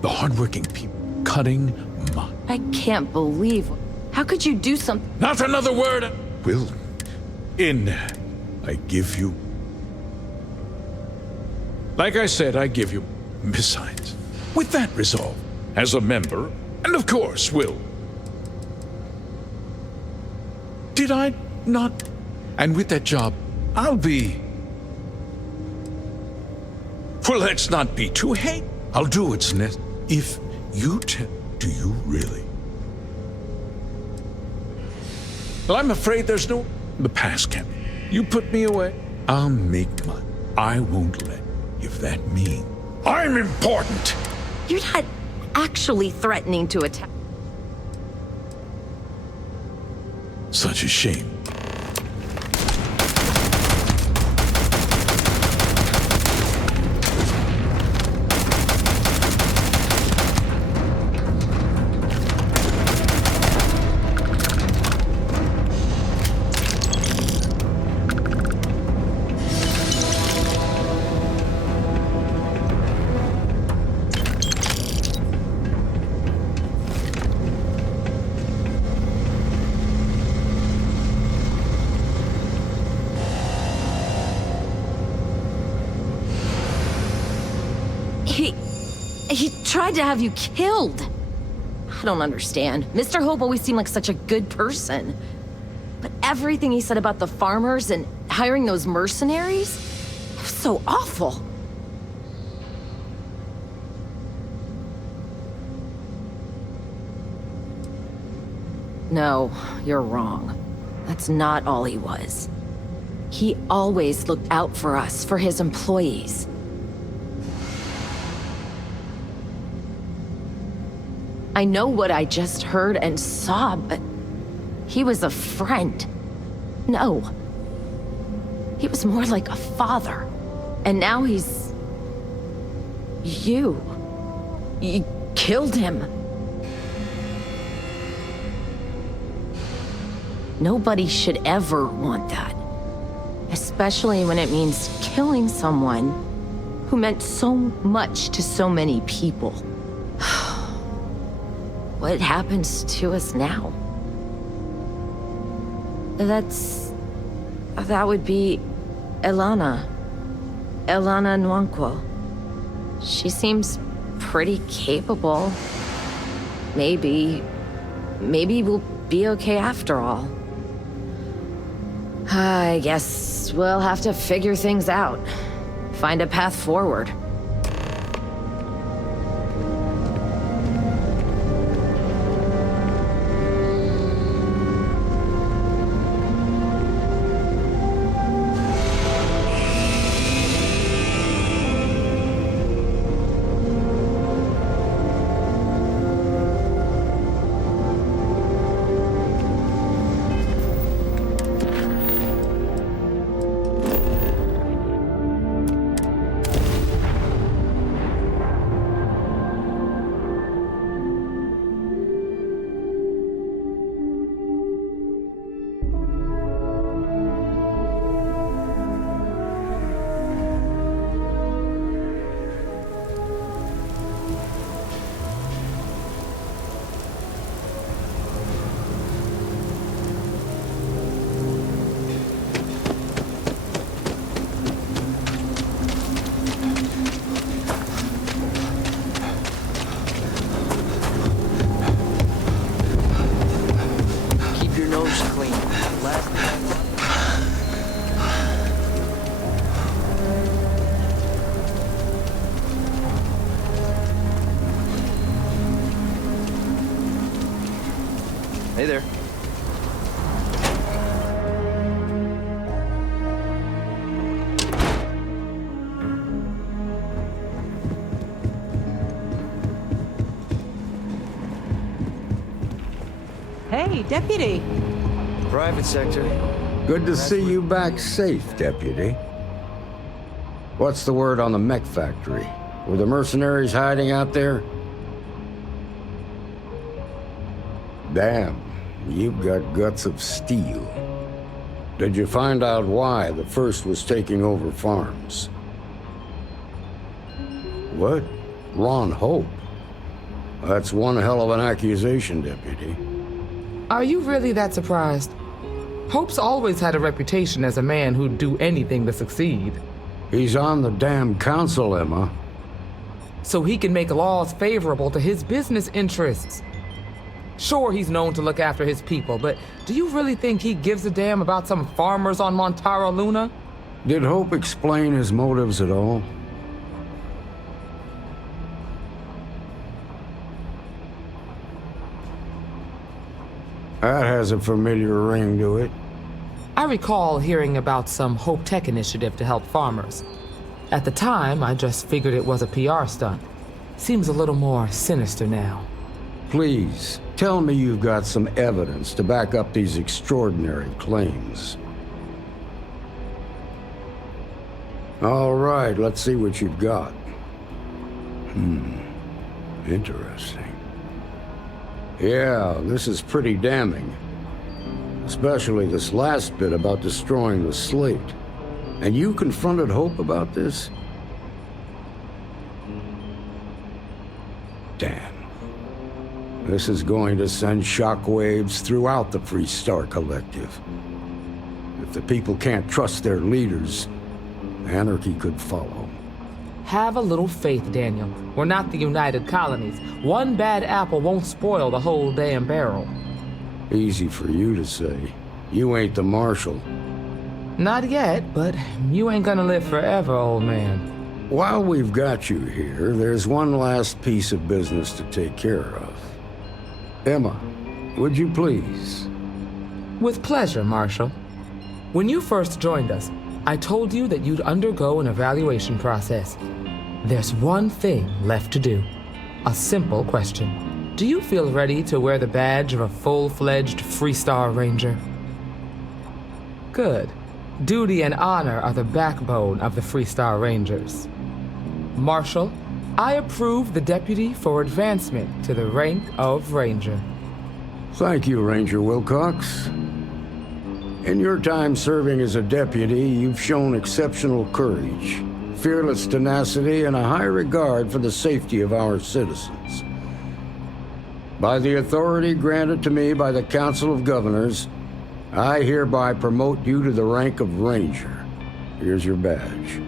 The hardworking people cutting my... I can't believe... How could you do something... Not another word! Will, I give you... Like I said, I give you... Besides, with that resolve, as a member, and of course, Will... Did I not... And with that job, I'll be... Well, let's not be too hate. I'll do what's necessary. If you tell... Do you really? Well, I'm afraid there's no... The past can. You put me away, I'll make mine. I won't let... If that means... I'm important! You're not actually threatening to attack... Such a shame. He tried to have you killed. I don't understand. Mr. Hope always seemed like such a good person. But everything he said about the farmers and hiring those mercenaries, it was so awful. No, you're wrong. That's not all he was. He always looked out for us, for his employees. I know what I just heard and saw, but he was a friend. No. He was more like a father. And now he's... You killed him. Nobody should ever want that. Especially when it means killing someone who meant so much to so many people. What happens to us now? That would be Elana. Elana Nwankwo. She seems pretty capable. Maybe we'll be okay after all. I guess we'll have to figure things out. Find a path forward. Hey there. Hey, Deputy. Private sector. Good to see you back safe, Deputy. What's the word on the mech factory? Were the mercenaries hiding out there? Damn, you've got guts of steel. Did you find out why the First was taking over farms? What? Ron Hope? That's one hell of an accusation, Deputy. Are you really that surprised? Hope's always had a reputation as a man who'd do anything to succeed. He's on the damn council, Emma. So he can make laws favorable to his business interests. Sure, he's known to look after his people, but do you really think he gives a damn about some farmers on Montara Luna? Did Hope explain his motives at all? That has a familiar ring to it. I recall hearing about some Hope Tech initiative to help farmers. At the time, I just figured it was a PR stunt. Seems a little more sinister now. Please, tell me you've got some evidence to back up these extraordinary claims. All right, let's see what you've got. Interesting. Yeah, this is pretty damning. Especially this last bit about destroying the slate. And you confronted Hope about this? Damn. This is going to send shockwaves throughout the Freestar Collective. If the people can't trust their leaders, anarchy could follow. Have a little faith, Daniel. We're not the United Colonies. One bad apple won't spoil the whole damn barrel. Easy for you to say. You ain't the marshal. Not yet, but you ain't gonna live forever, old man. While we've got you here, there's one last piece of business to take care of. Emma, would you please? With pleasure, Marshal. When you first joined us, I told you that you'd undergo an evaluation process. There's one thing left to do. A simple question. Do you feel ready to wear the badge of a full-fledged Freestar Ranger? Good. Duty and honor are the backbone of the Freestar Rangers. Marshal, I approve the deputy for advancement to the rank of Ranger. Thank you, Ranger Wilcox. In your time serving as a deputy, you've shown exceptional courage, fearless tenacity, and a high regard for the safety of our citizens. By the authority granted to me by the Council of Governors, I hereby promote you to the rank of Ranger. Here's your badge.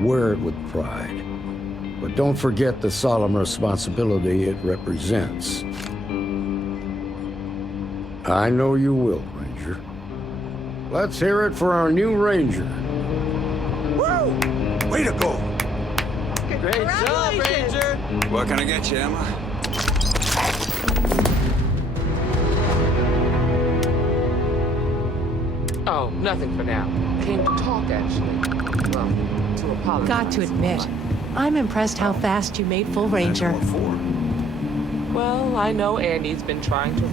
Wear it with pride. But don't forget the solemn responsibility it represents. I know you will, Ranger. Let's hear it for our new Ranger. Woo! Way to go! Great job, Ranger! What can I get you, Emma? Oh, nothing for now. Came to talk, actually. Well, to apologize. Got to admit, I'm impressed how fast you made full Ranger. Well, I know Annie's been trying to...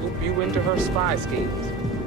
Hope you into her spy schemes.